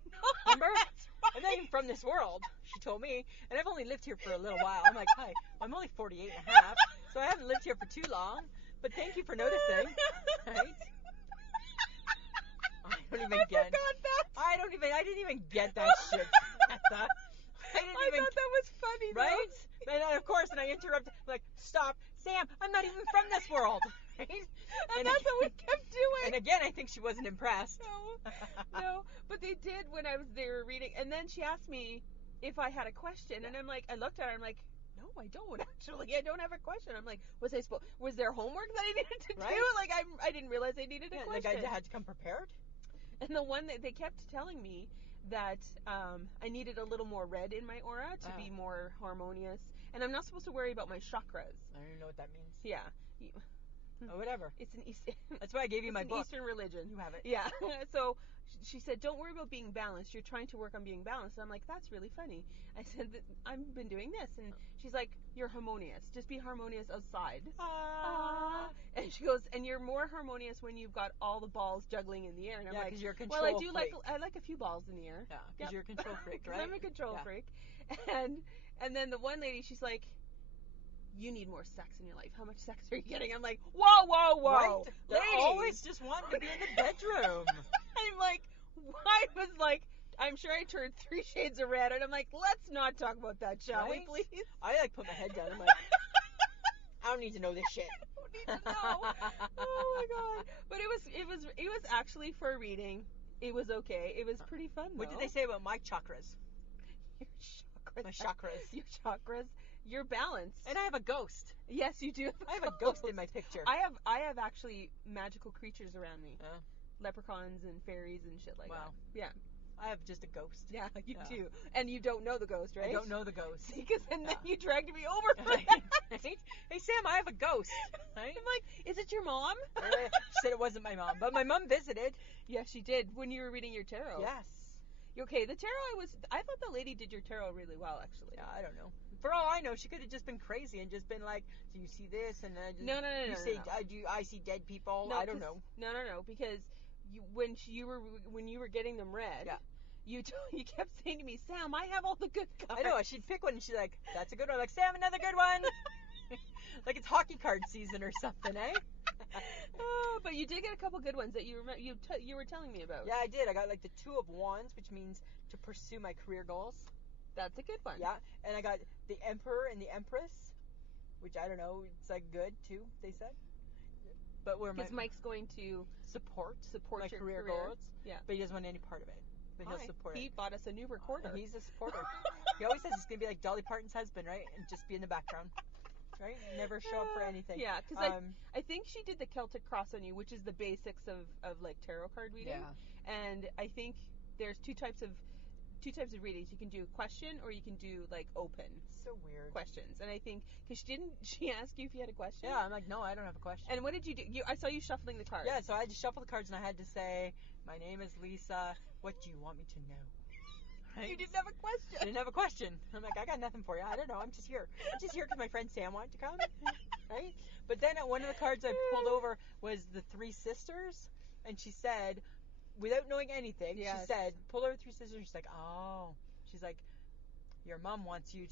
No, Remember? that's right. I'm not even from this world, she told me. And I've only lived here for a little while. I'm like, hi, I'm only 48 and a half, so I haven't lived here for too long. But thank you for noticing. Right? I don't even get it. I didn't even get that shit. I thought that was funny, though. Right? And then, of course, and I interrupted, like, stop, Sam, I'm not even from this world. Right? And that's what we kept doing. And again, I think she wasn't impressed. No, but they did when they were reading. And then she asked me if I had a question, and I'm like, I looked at her, I'm like, no, I don't actually. I don't have a question. I'm like, was there homework that I needed to do? Like, I didn't realize I needed a question. Like I had to come prepared. And the one that they kept telling me that I needed a little more red in my aura to be more harmonious, and I'm not supposed to worry about my chakras. I don't even know what that means. Yeah. Oh, whatever. It's an Eastern. That's why I gave you my book. Eastern religion. You have it. Yeah. So she said, "Don't worry about being balanced. You're trying to work on being balanced." I'm like, "That's really funny." I said, "I've been doing this," and she's like, "You're harmonious. Just be harmonious outside." And she goes, "And you're more harmonious when you've got all the balls juggling in the air." And I'm like, because you're a control "Well, I do freak. I like a few balls in the air." Yeah, because you're a control freak, right? I'm a control freak. And then the one lady, she's like, "You need more sex in your life. How much sex are you getting?" I'm like, whoa, Right? They're ladies. always just wanting to be in the bedroom. I'm like, I was like, I'm sure I turned 3 shades of red, and I'm like, let's not talk about that, shall we, please? I like put my head down. I'm like, I don't need to know this shit. I don't need to know. Oh my god! But it was actually for a reading. It was okay. It was pretty fun. What did they say about my chakras? Your chakras. My chakras. Your chakras. Your balance. And I have a ghost. Yes, you do. I have a ghost in my picture. I have actually magical creatures around me. Leprechauns and fairies and shit like that. Yeah. I have just a ghost. Yeah, you do. And you don't know the ghost, right? I don't know the ghost. Because then you dragged me over for Right? that. Hey, Sam, I have a ghost. Right? I'm like, is it your mom? She said it wasn't my mom, but my mom visited. Yes, she did when you were reading your tarot. Yes. Okay, the tarot I thought the lady did your tarot really well, actually. Yeah, I don't know. For all I know, she could have just been crazy and just been like, "Do you see this?" And then No. I see dead people. No, I don't know. No, because when you were getting them read, you kept saying to me, "Sam, I have all the good cards." I know. She'd pick one and she's like, "That's a good one." I'm like, "Sam, another good one." Like it's hockey card season or something, eh? But you did get a couple good ones that you were telling me about. Yeah, I did. I got like the 2 of Wands, which means to pursue my career goals. That's a good one. Yeah, and I got the Emperor and the Empress, which I don't know. It's like good too. They said. But because Mike's going to support my your career goals. Yeah, but he doesn't want any part of it. But he'll support it. He bought us a new recorder. And he's a supporter. He always says he's gonna be like Dolly Parton's husband, right? And just be in the background. Right? Never show up for anything. Yeah, because I think she did the Celtic Cross on you, which is the basics of like tarot card reading. Yeah. And I think there's two types two types of readings. You can do question or you can do like open So weird. questions. And I think because she asked you if you had a question. Yeah, I'm like, no, I don't have a question. And what did you do? I saw you shuffling the cards. Yeah, so I had to shuffle the cards and I had to say, my name is Lisa. What do you want me to know? Right? You didn't have a question. I didn't have a question. I'm like, I got nothing for you. I don't know. I'm just here. I'm just here because my friend Sam wanted to come. Right? But then one of the cards I pulled over was the three sisters. And she said, without knowing anything, Yes. she said, pull over three sisters. She's like, oh. She's like, your mom wants you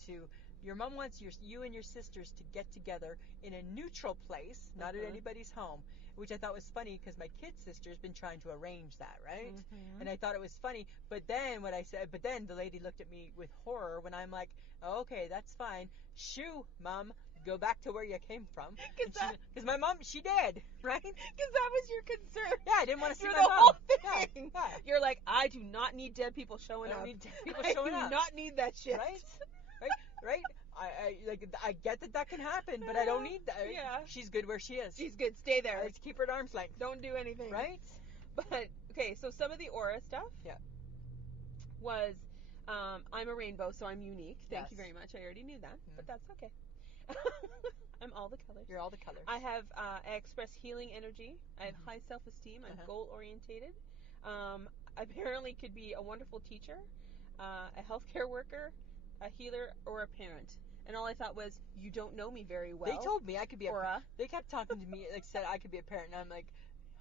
and your sisters to get together in a neutral place, not at anybody's home, which I thought was funny because my kid sister's been trying to arrange that, right? And I thought it was funny. But then the lady looked at me with horror when I'm like, oh, okay, that's fine. Shoo, Mom, go back to where you came from. Because my mom, she did, right? Because that was your concern. Yeah, I didn't want to see You're my the mom. whole Yeah, thing. yeah. You're like, I do not need dead people showing I up. don't need dead people I showing do up. not need that shit. Right? I get that can happen, but I don't need that. Yeah. She's good where she is. She's good. Stay there. Let's keep her at arm's length. Don't do anything. Right? But okay, so some of the aura stuff. Yeah. Was, I'm a rainbow, so I'm unique. Thank you Yes. very much. I already knew that, but that's okay. I'm all the colors. You're all the colors. I express healing energy. I have high self-esteem. I'm goal orientated. Apparently could be a wonderful teacher, a healthcare worker, a healer, or a parent. And all I thought was, you don't know me very well. They told me I could be Aura. They kept talking to me, like said I could be a parent, and I'm like,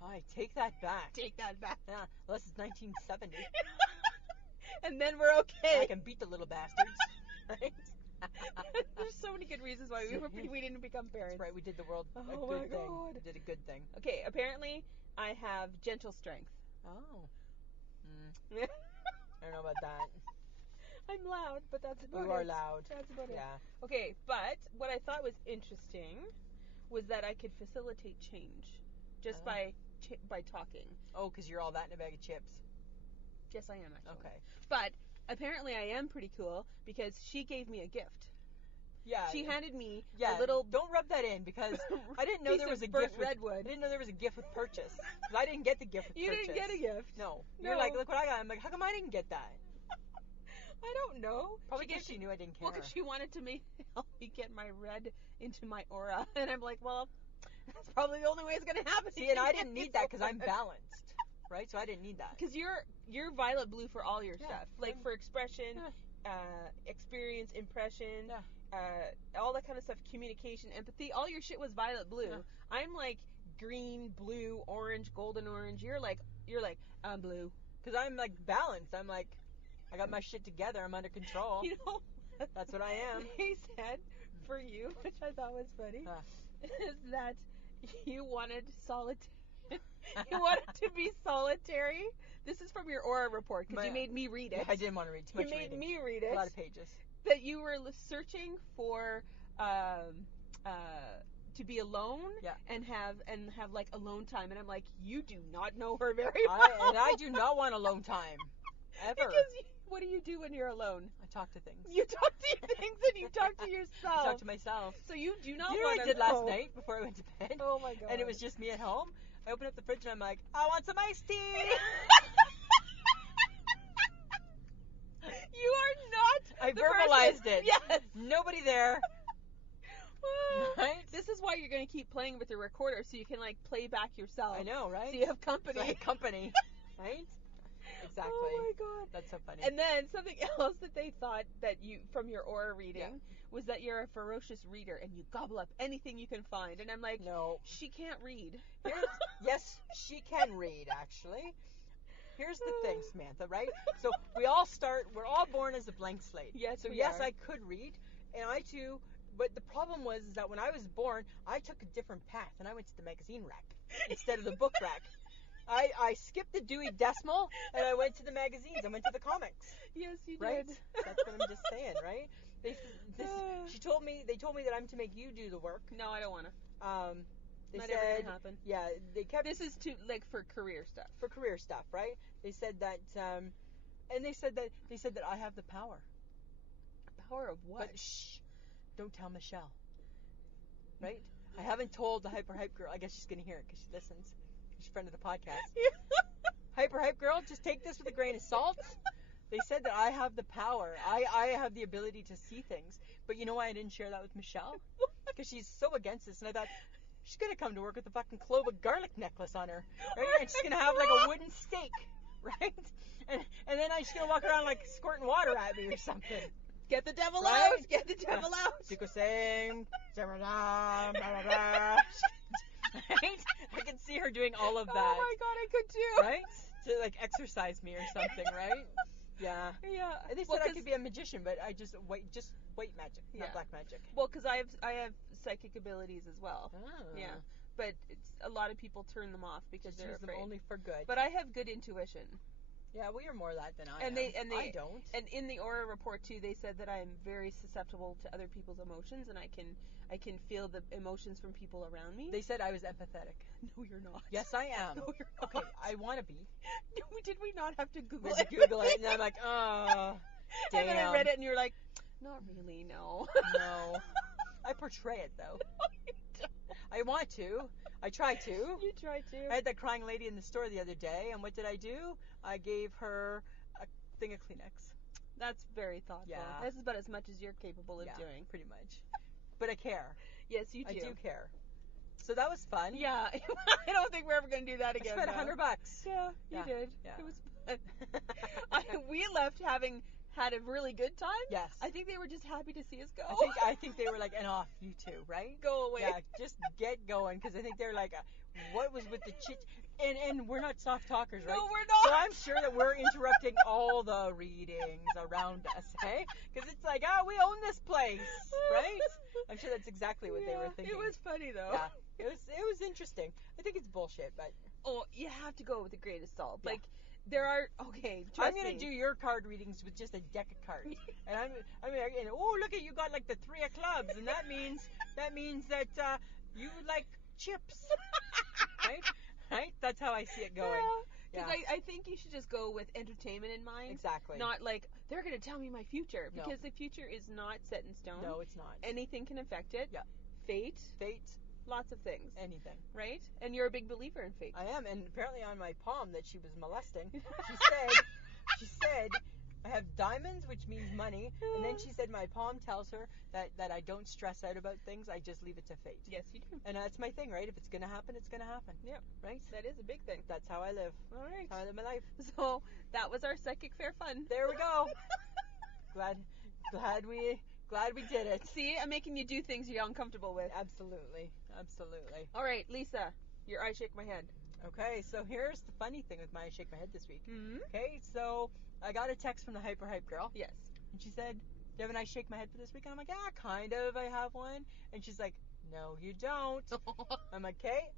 oh, I take that back. Take that back. Yeah, unless it's 1970. And then we're okay. I can beat the little bastards. Right? There's so many good reasons why we didn't become parents. That's right. We did the world a Oh good my thing. God. We did a good thing. Okay, apparently I have gentle strength. Oh. I don't know about that. I'm loud, but that's about it. You are loud. That's about it. Yeah. Okay, but what I thought was interesting was that I could facilitate change just by talking. Oh, because you're all that in a bag of chips. Yes, I am actually. Okay. But apparently I am pretty cool because she gave me a gift. Yeah. She handed me Yeah. a little Don't rub that in because I didn't know piece there was of a burnt gift. I redwood. didn't know there was a gift with purchase. 'Cause I didn't get the gift with You purchase. didn't get a gift. No. No. You're like, look what I got. I'm like, how come I didn't get that? I don't know. Probably gave because she knew I didn't care. Well, because she wanted to help me get my red into my aura, and I'm like, well, that's probably the only way it's gonna happen. See, and I didn't need that because I'm balanced, right? So I didn't need that. Because you're violet blue for all your Yeah. stuff, like for expression, experience, impression, all that kind of stuff, communication, empathy. All your shit was violet blue. Yeah. I'm like green, blue, orange, golden orange. You're like I'm blue. Because I'm like balanced. I'm like, I got my shit together. I'm under control. You know. That's what I am. He said for you, which I thought was funny, is that you wanted you wanted to be solitary. This is from your aura report because you made me read it. Yeah, I didn't want to read too much. You made reading. me read it. A lot of pages. That you were searching for to be alone and have like alone time, and I'm like, you do not know her very well. And I do not want alone time ever. Because what do you do when you're alone? I talk to things. You talk to your things and you talk to yourself. I talk to myself. So you do not You know want what to I did last night before I went to bed? Oh my god. And it was just me at home. I opened up the fridge and I'm like, I want some iced tea. You are not. I the verbalized person. it. Yes. Nobody there. Right? This is why you're going to keep playing with the recorder so you can like play back yourself. I know, right? So you have company. So I have company. Right? Exactly. Oh my god. That's so funny. And then something else that they thought that you from your aura reading was that you're a ferocious reader and you gobble up anything you can find. And I'm like, no. She can't read. Yes, she can read actually. Here's the thing, Samantha, right? So we're all born as a blank slate. Yes, so we yes, are. I could read, and I too, but the problem was that when I was born, I took a different path, and I went to the magazine rack instead of the book rack. I skipped the Dewey Decimal, and I went to the magazines. I went to the comics. Yes, you Right? did. That's what I'm just saying, right? They told me that I'm to make you do the work. No, I don't want to. They Not said, ever gonna happen. yeah, they kept. This is to like for career stuff. For career stuff, right? They said that, and they said that I have the power. Power of what? But shh, don't tell Michelle. Right? I haven't told the Hyper Hype Girl. I guess she's gonna hear it because she listens. She's a friend of the podcast. Hyper Hype Girl, just take this with a grain of salt. They said that I have the power. I have the ability to see things. But you know why I didn't share that with Michelle? Because she's so against this, and I thought, she's going to come to work with a fucking clove of garlic necklace on her, right? And she's going to have like a wooden stake, right? And then she's going to walk around like squirting water at me or something. Get the devil Right? out! Get the devil out! Chico sing, blah, blah, blah. Right? I can see her doing all of that. Oh my god, I could too. Right? To like exercise me or something, right? Yeah. Yeah. They said Well, I 'cause- could be a magician, but I just white magic, not Yeah. black magic. Well, because I have psychic abilities as well. Oh. Yeah. But a lot of people turn them off because Just they're use them afraid. only for good. But I have good intuition. Yeah, well, you're more that than I And am. they I don't. And in the aura report too, they said that I am very susceptible to other people's emotions, and I can feel the emotions from people around me. They said I was empathetic. No, you're not. Yes, I am. No, you're not. Okay, I want to be. Did we not have to Google With it? Google it, and I'm like, oh, And then I damn. read it, and you're like, not really, no. No. I portray it though. I want to. I try to. You try to. I had that crying lady in the store the other day, and what did I do? I gave her a thing of Kleenex. That's very thoughtful. Yeah. That's about as much as you're capable of Yeah, doing. pretty much. But I care. Yes, you do. I do care. So that was fun. Yeah. I don't think we're ever going to do that I again. spent now. $100. Yeah, you Yeah, did. yeah. It was fun. We left having had a really good time. Yes. I think they were just happy to see us go. I think they were like, and off you two, right? Go away. Yeah, just get going, because I think they're like, what was with the chit? And we're not soft talkers, right? No, we're not. So I'm sure that we're interrupting all the readings around us, hey? Because it's like, oh, we own this place, right? I'm sure that's exactly what they were thinking. It was funny though. Yeah, it was interesting. I think it's bullshit, but Oh, you have to go with a grain of salt. Yeah. Like there are okay. Trust I'm gonna me. do your card readings with just a deck of cards, and I'm and oh, look at you got like the 3 of clubs, and that means that you like chips, right? Right? That's how I see it going. Because Yeah. I think you should just go with entertainment in mind. Exactly. Not like they're going to tell me my future, No. because the future is not set in stone. No, it's not. Anything can affect it. Yeah. Fate, Fate, lots of things, anything. right? And you're a big believer in fate. I am, and apparently on my palm that she was molesting, she said, I have diamonds, which means money, and then she said my palm tells her that I don't stress out about things, I just leave it to fate. Yes, you do. And that's my thing, right? If it's gonna happen, it's gonna happen. Yeah. Right? That is a big thing. That's how I live. All right. That's how I live my life. So that was our psychic fair fun. There we go. glad we did it. See, I'm making you do things you're uncomfortable with. Absolutely. All right, Lisa, your I shake my head. Okay, so here's the funny thing with my shake my head this week. Mm-hmm. Okay, so I got a text from the Hyper Hype girl, Yes. and she said, "Do you have a nice shake my head for this week?" And I'm like, "Yeah, kind of. I have one." And she's like, "No, you don't." I'm like, "Okay."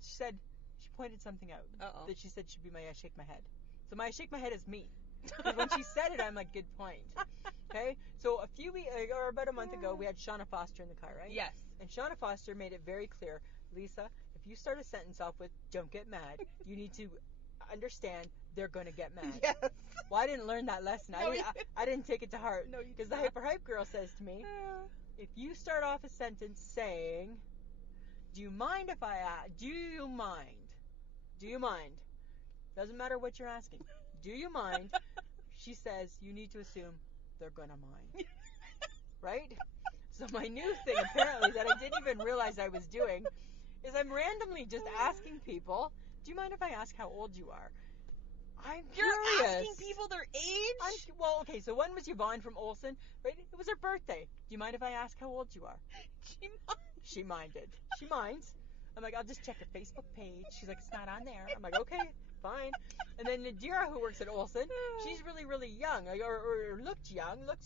She said she pointed something out Uh-oh. that she said should be my I shake my head. So my I shake my head is me. 'Cause when she said it, I'm like, "Good point." Okay, so a few weeks or about a month ago, we had Shauna Foster in the car, right? Yes. And Shauna Foster made it very clear, Lisa, if you start a sentence off with "don't get mad," you need to understand they're going to get mad. Yes. Well, I didn't learn that lesson. No, you didn't. I didn't take it to heart. No, you Because the did not. Hyper Hype girl says to me, if you start off a sentence saying, "Do you mind if I do you mind? Do you mind?" Doesn't matter what you're asking. Do you mind? She says you need to assume they're going to mind. Right? So my new thing, apparently, that I didn't even realize I was doing, is I'm randomly just asking people, "Do you mind if I ask how old you are?" I'm You're curious. asking people their age? Well, okay, so one was Yvonne from Olsen, right? It was her birthday. "Do you mind if I ask how old you are?" She might. She minded. She minds. I'm like, "I'll just check her Facebook page." She's like, "It's not on there." I'm like, "Okay, fine." And then Nadira, who works at Olsen, she's really, really young, or looks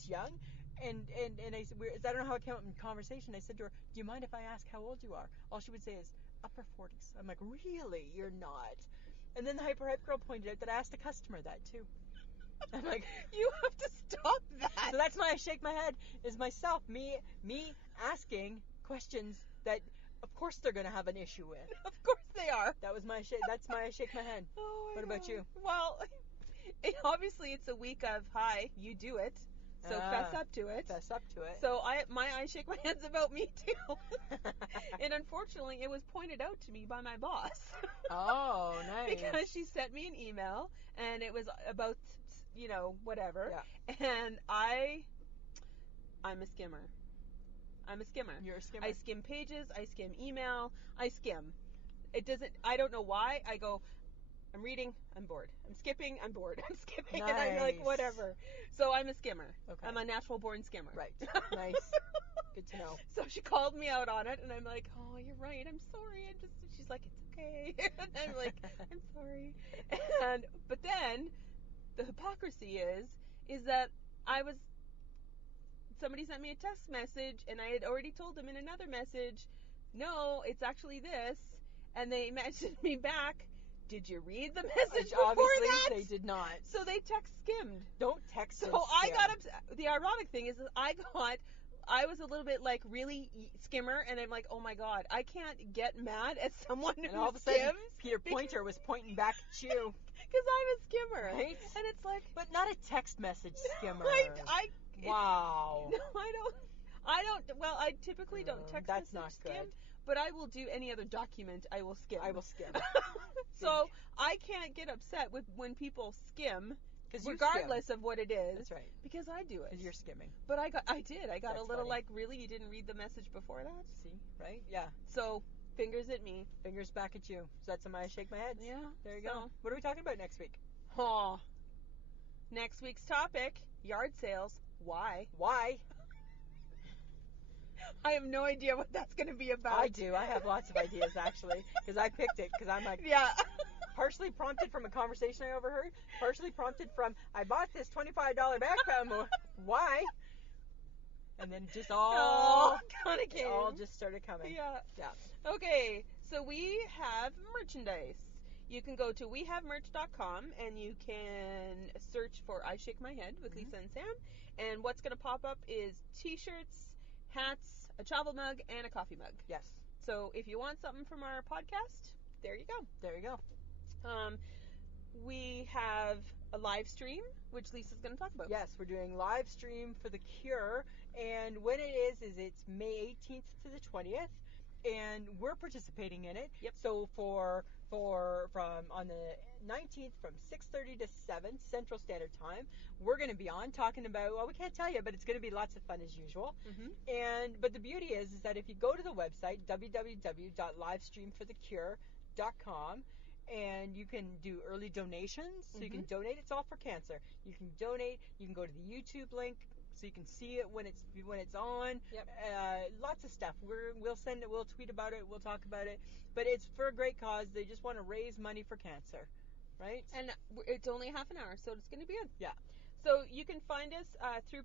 young. And I don't know how it came up in conversation. I said to her, "Do you mind if I ask how old you are?" All she would say is, "Upper 40s." I'm like, "Really? You're not?" And then the Hyper Hype girl pointed out that I asked a customer that too. I'm like, You have to stop that. so that's my I shake my head, is myself, me asking questions that of course they're gonna have an issue with. Of course they are. That's my I shake my head. Oh my What about God. you? Well, obviously it's a week of hi, you do it. So fess up to it. Fess up to it. So my I shake my head's about me too. And unfortunately it was pointed out to me by my boss. Oh, nice. Because she sent me an email and it was about whatever. Yeah. And I'm a skimmer. You're a skimmer. I skim pages, I skim email, I skim. I don't know why. I go, I'm reading, I'm bored. I'm skipping, I'm bored. I'm skipping, and I'm like, Nice. whatever. So I'm a skimmer. Okay. I'm a natural born skimmer. Right. Nice. Good to know. So she called me out on it, and I'm like, oh, you're right. I'm sorry. She's like, it's okay. And I'm like, I'm sorry. But then the hypocrisy is that somebody sent me a text message, and I had already told them in another message, no, it's actually this. And they messaged me back, did you read the message before Obviously, that? they did not. So they text skimmed. Don't text So and I skim. got upset. The ironic thing is that I was a little bit like really skimmer, and I'm like, oh my god, I can't get mad at someone And who all of a sudden, skims Peter Pointer was pointing back at you. because I'm a skimmer, Right? and it's like, But not a text message skimmer. Wow. No, I don't. Well, I typically don't text That's message not skim, good. but I will do any other document. I will skim. I will skim. So I can't get upset with when people skim, 'Cause you regardless of what it is. That's right. Because I do it. Because you're skimming. But I got a That's little funny. like, really, you didn't read the message before that? See? Right? Yeah. So fingers at me. Fingers back at you. So that's why I shake my head. Yeah. There you go. What are we talking about next week? Oh. Next week's topic: yard sales. Why? Why? I have no idea what that's going to be about. I do. I have lots of ideas actually, because I picked it. Because I'm like, Yeah. partially prompted from a conversation I overheard. Partially prompted from I bought this $25 backpack. Why? And then just all kind of it came. all just started coming. Yeah. Yeah. Okay, so we have merchandise. You can go to wehavemerch.com and you can search for I Shake My Head with Lisa and Sam. And what's going to pop up is t-shirts, hats, a travel mug, and a coffee mug. Yes. So if you want something from our podcast, there you go. There you go. We have a live stream, which Lisa's going to talk about. Yes, we're doing live stream for The Cure, and when it is it's May 18th to the 20th, and we're participating in it. Yep. So from on the 19th from 6:30 to 7 Central Standard Time, we're going to be on talking about, well, we can't tell you, but it's going to be lots of fun as usual. But the beauty is that if you go to the website www.livestreamforthecure.com, and you can do early donations, so you can donate. It's all for cancer. You can donate. You can go to the YouTube link, so you can see it when it's on. Yep. Lots of stuff. We'll send it. We'll tweet about it. We'll talk about it. But it's for a great cause. They just want to raise money for cancer, right? And it's only half an hour, so it's going to be good. Yeah. So you can find us through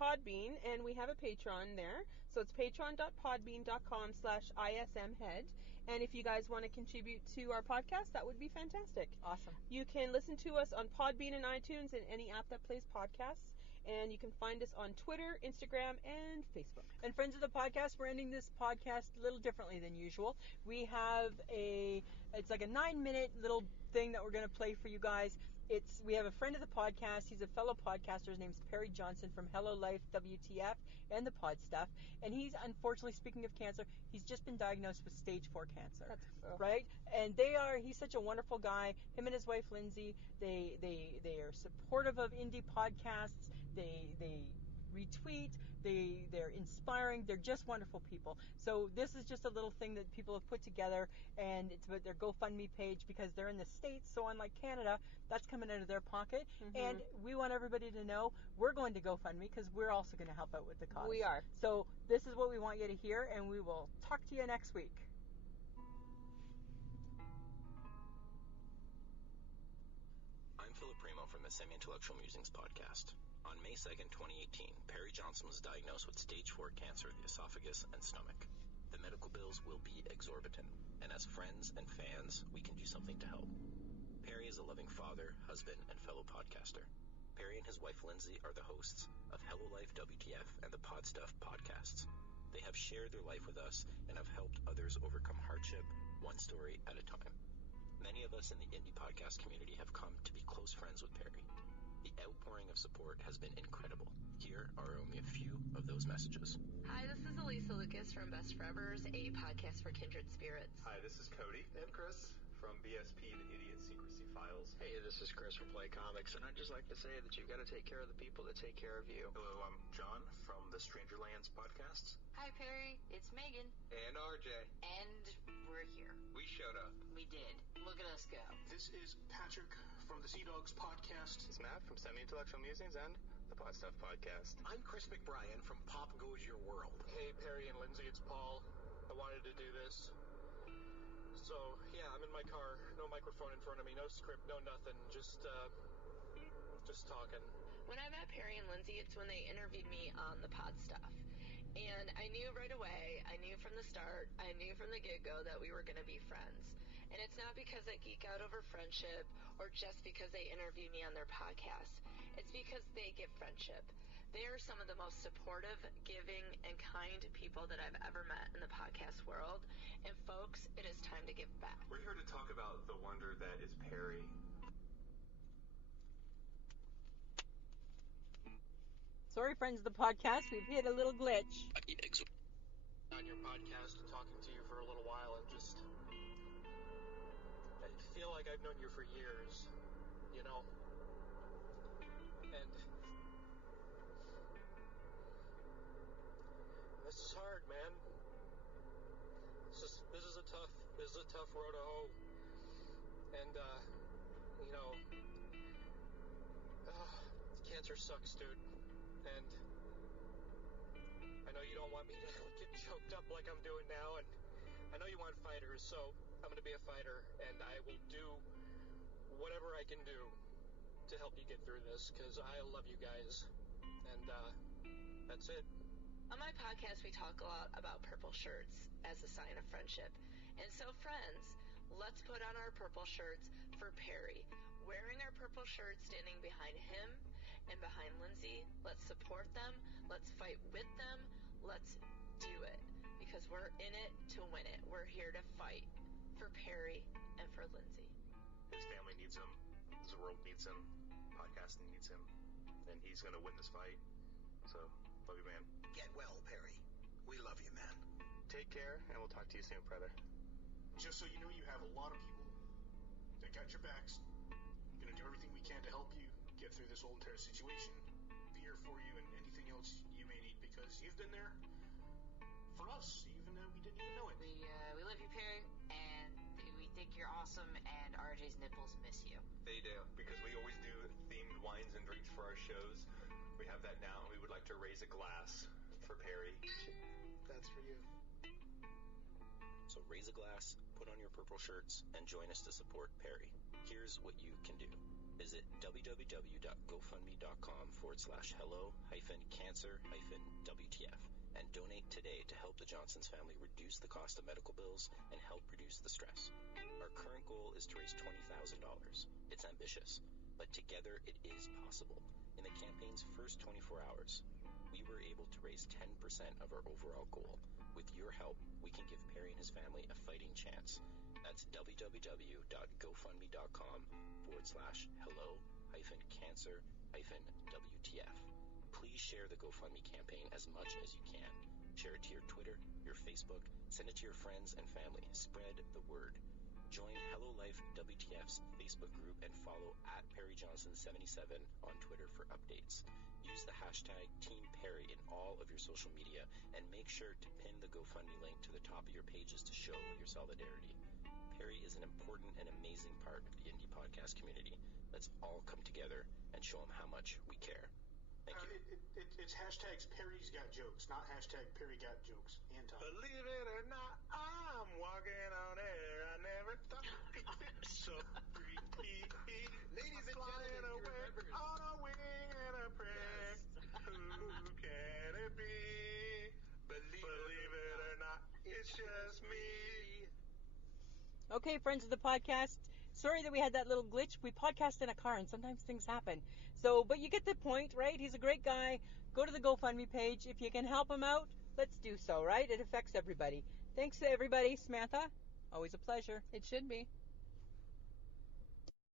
Podbean, and we have a Patreon there. So it's patreon.podbean.com/ismhead. And if you guys want to contribute to our podcast, that would be fantastic. Awesome. You can listen to us on Podbean and iTunes and any app that plays podcasts. And you can find us on Twitter, Instagram, and Facebook. And friends of the podcast, we're ending this podcast a little differently than usual. We have it's like a 9-minute little thing that we're going to play for you guys. We have a friend of the podcast. He's a fellow podcaster. His name's Perry Johnson from Hello Life WTF and the Pod Stuff. And he's, unfortunately, speaking of cancer, he's just been diagnosed with stage 4 cancer. Right? And he's such a wonderful guy. Him and his wife Lindsay, they are supportive of indie podcasts. They retweet. They're inspiring. They're just wonderful people. So this is just a little thing that people have put together, and it's about their GoFundMe page because they're in the States. So unlike Canada, that's coming out of their pocket. And we want everybody to know we're going to GoFundMe because we're also going to help out with the cause. We are. So this is what we want you to hear, and we will talk to you next week. I'm Philip Primo from the Semi-Intellectual Musings podcast. On May 2nd, 2018, Perry Johnson was diagnosed with stage 4 cancer of the esophagus and stomach. The medical bills will be exorbitant, and as friends and fans, we can do something to help. Perry is a loving father, husband, and fellow podcaster. Perry and his wife Lindsay are the hosts of Hello Life WTF and the Pod Stuff podcasts. They have shared their life with us and have helped others overcome hardship, one story at a time. Many of us in the indie podcast community have come to be close friends with Perry. The outpouring of support has been incredible. Here are only a few of those messages. Hi, this is Elisa Lucas from Best Forevers, a podcast for kindred spirits. Hi, this is Cody and Chris from BSP to Idiot Secrecy Files. Hey, this is Chris from Play Comics, and I'd just like to say that you've got to take care of the people that take care of you. Hello, I'm John from the Strangerlands podcasts. Hi, Perry. It's Megan. And RJ. And we're here. We showed up. We did. Look at us go. This is Patrick from the Sea Dogs podcast. It's Matt from Semi-Intellectual Musings and the Pod Stuff podcast. I'm Chris McBrien from Pop Goes Your World. Hey, Perry and Lindsay, it's Paul. I wanted to do this. So, yeah, I'm in my car. No microphone in front of me, no script, no nothing. Just talking. When I met Perry and Lindsay, it's when they interviewed me on the Pod Stuff. And I knew right away, I knew from the start, I knew from the get-go that we were going to be friends. And it's not because I geek out over friendship or just because they interview me on their podcast. It's because they give friendship. They are some of the most supportive, giving, and kind people that I've ever met in the podcast world. And folks, it is time to give back. We're here to talk about the wonder that is Perry. Sorry, friends of the podcast, we've hit a little glitch. On your podcast and talking to you for a little while and just... I feel like I've known you for years, you know? And... this is hard, man. This is a tough road to hoe. And, you know... cancer sucks, dude. And I know you don't want me to get choked up like I'm doing now, and I know you want fighters, so I'm going to be a fighter, and I will do whatever I can do to help you get through this, because I love you guys, and that's it. On my podcast, we talk a lot about purple shirts as a sign of friendship. And so, friends, let's put on our purple shirts for Perry. Wearing our purple shirts, standing behind him and behind Lindsay. Let's support them. Let's fight with them. Let's do it. Because we're in it to win it. We're here to fight for Perry and for Lindsay. His family needs him. The world needs him. Podcasting needs him. And he's going to win this fight. So, love you, man. Get well, Perry. We love you, man. Take care, and we'll talk to you soon, brother. Just so you know, you have a lot of people that got your backs. Gonna do everything we can to help you get through this whole entire situation. Be here for you and anything else you may need, because you've been there for us, even though we didn't even know it. We love you, Perry, and we think you're awesome, and RJ's nipples miss you. They do, because we always do themed wines and drinks for our shows. We have that now, and we would like to raise a glass for Perry. That's for you. So raise a glass, put on your purple shirts, and join us to support Perry. Here's what you can do. Visit www.gofundme.com/hello-cancer-WTF and donate today to help the Johnsons family reduce the cost of medical bills and help reduce the stress. Our current goal is to raise $20,000. It's ambitious, but together it is possible. In the campaign's first 24 hours, we were able to raise 10% of our overall goal. With your help, we can give Perry and his family a fighting chance. That's www.gofundme.com/hello-cancer-WTF. Please share the GoFundMe campaign as much as you can. Share it to your Twitter, your Facebook, send it to your friends and family. Spread the word. Join Hello Life WTF's Facebook group and follow @PerryJohnson77 on Twitter for updates. Use the hashtag #TeamPerry in all of your social media and make sure to pin the GoFundMe link to the top of your pages to show your solidarity. Perry is an important and amazing part of the indie podcast community. Let's all come together and show him how much we care. Thank you. It's hashtags Perry's Got Jokes, not hashtag Perry Got Jokes. Anti. Believe it or not, I'm walking on air. I never thought it could be so free. Ladies and Flying gentlemen, you away remember on a wing and a prayer. Who can it be? Believe it or not, it's just me. Okay, friends of the podcast, sorry that we had that little glitch. We podcast in a car, and sometimes things happen. So, but you get the point, right? He's a great guy. Go to the GoFundMe page. If you can help him out, let's do so, right? It affects everybody. Thanks to everybody. Samantha, always a pleasure. It should be.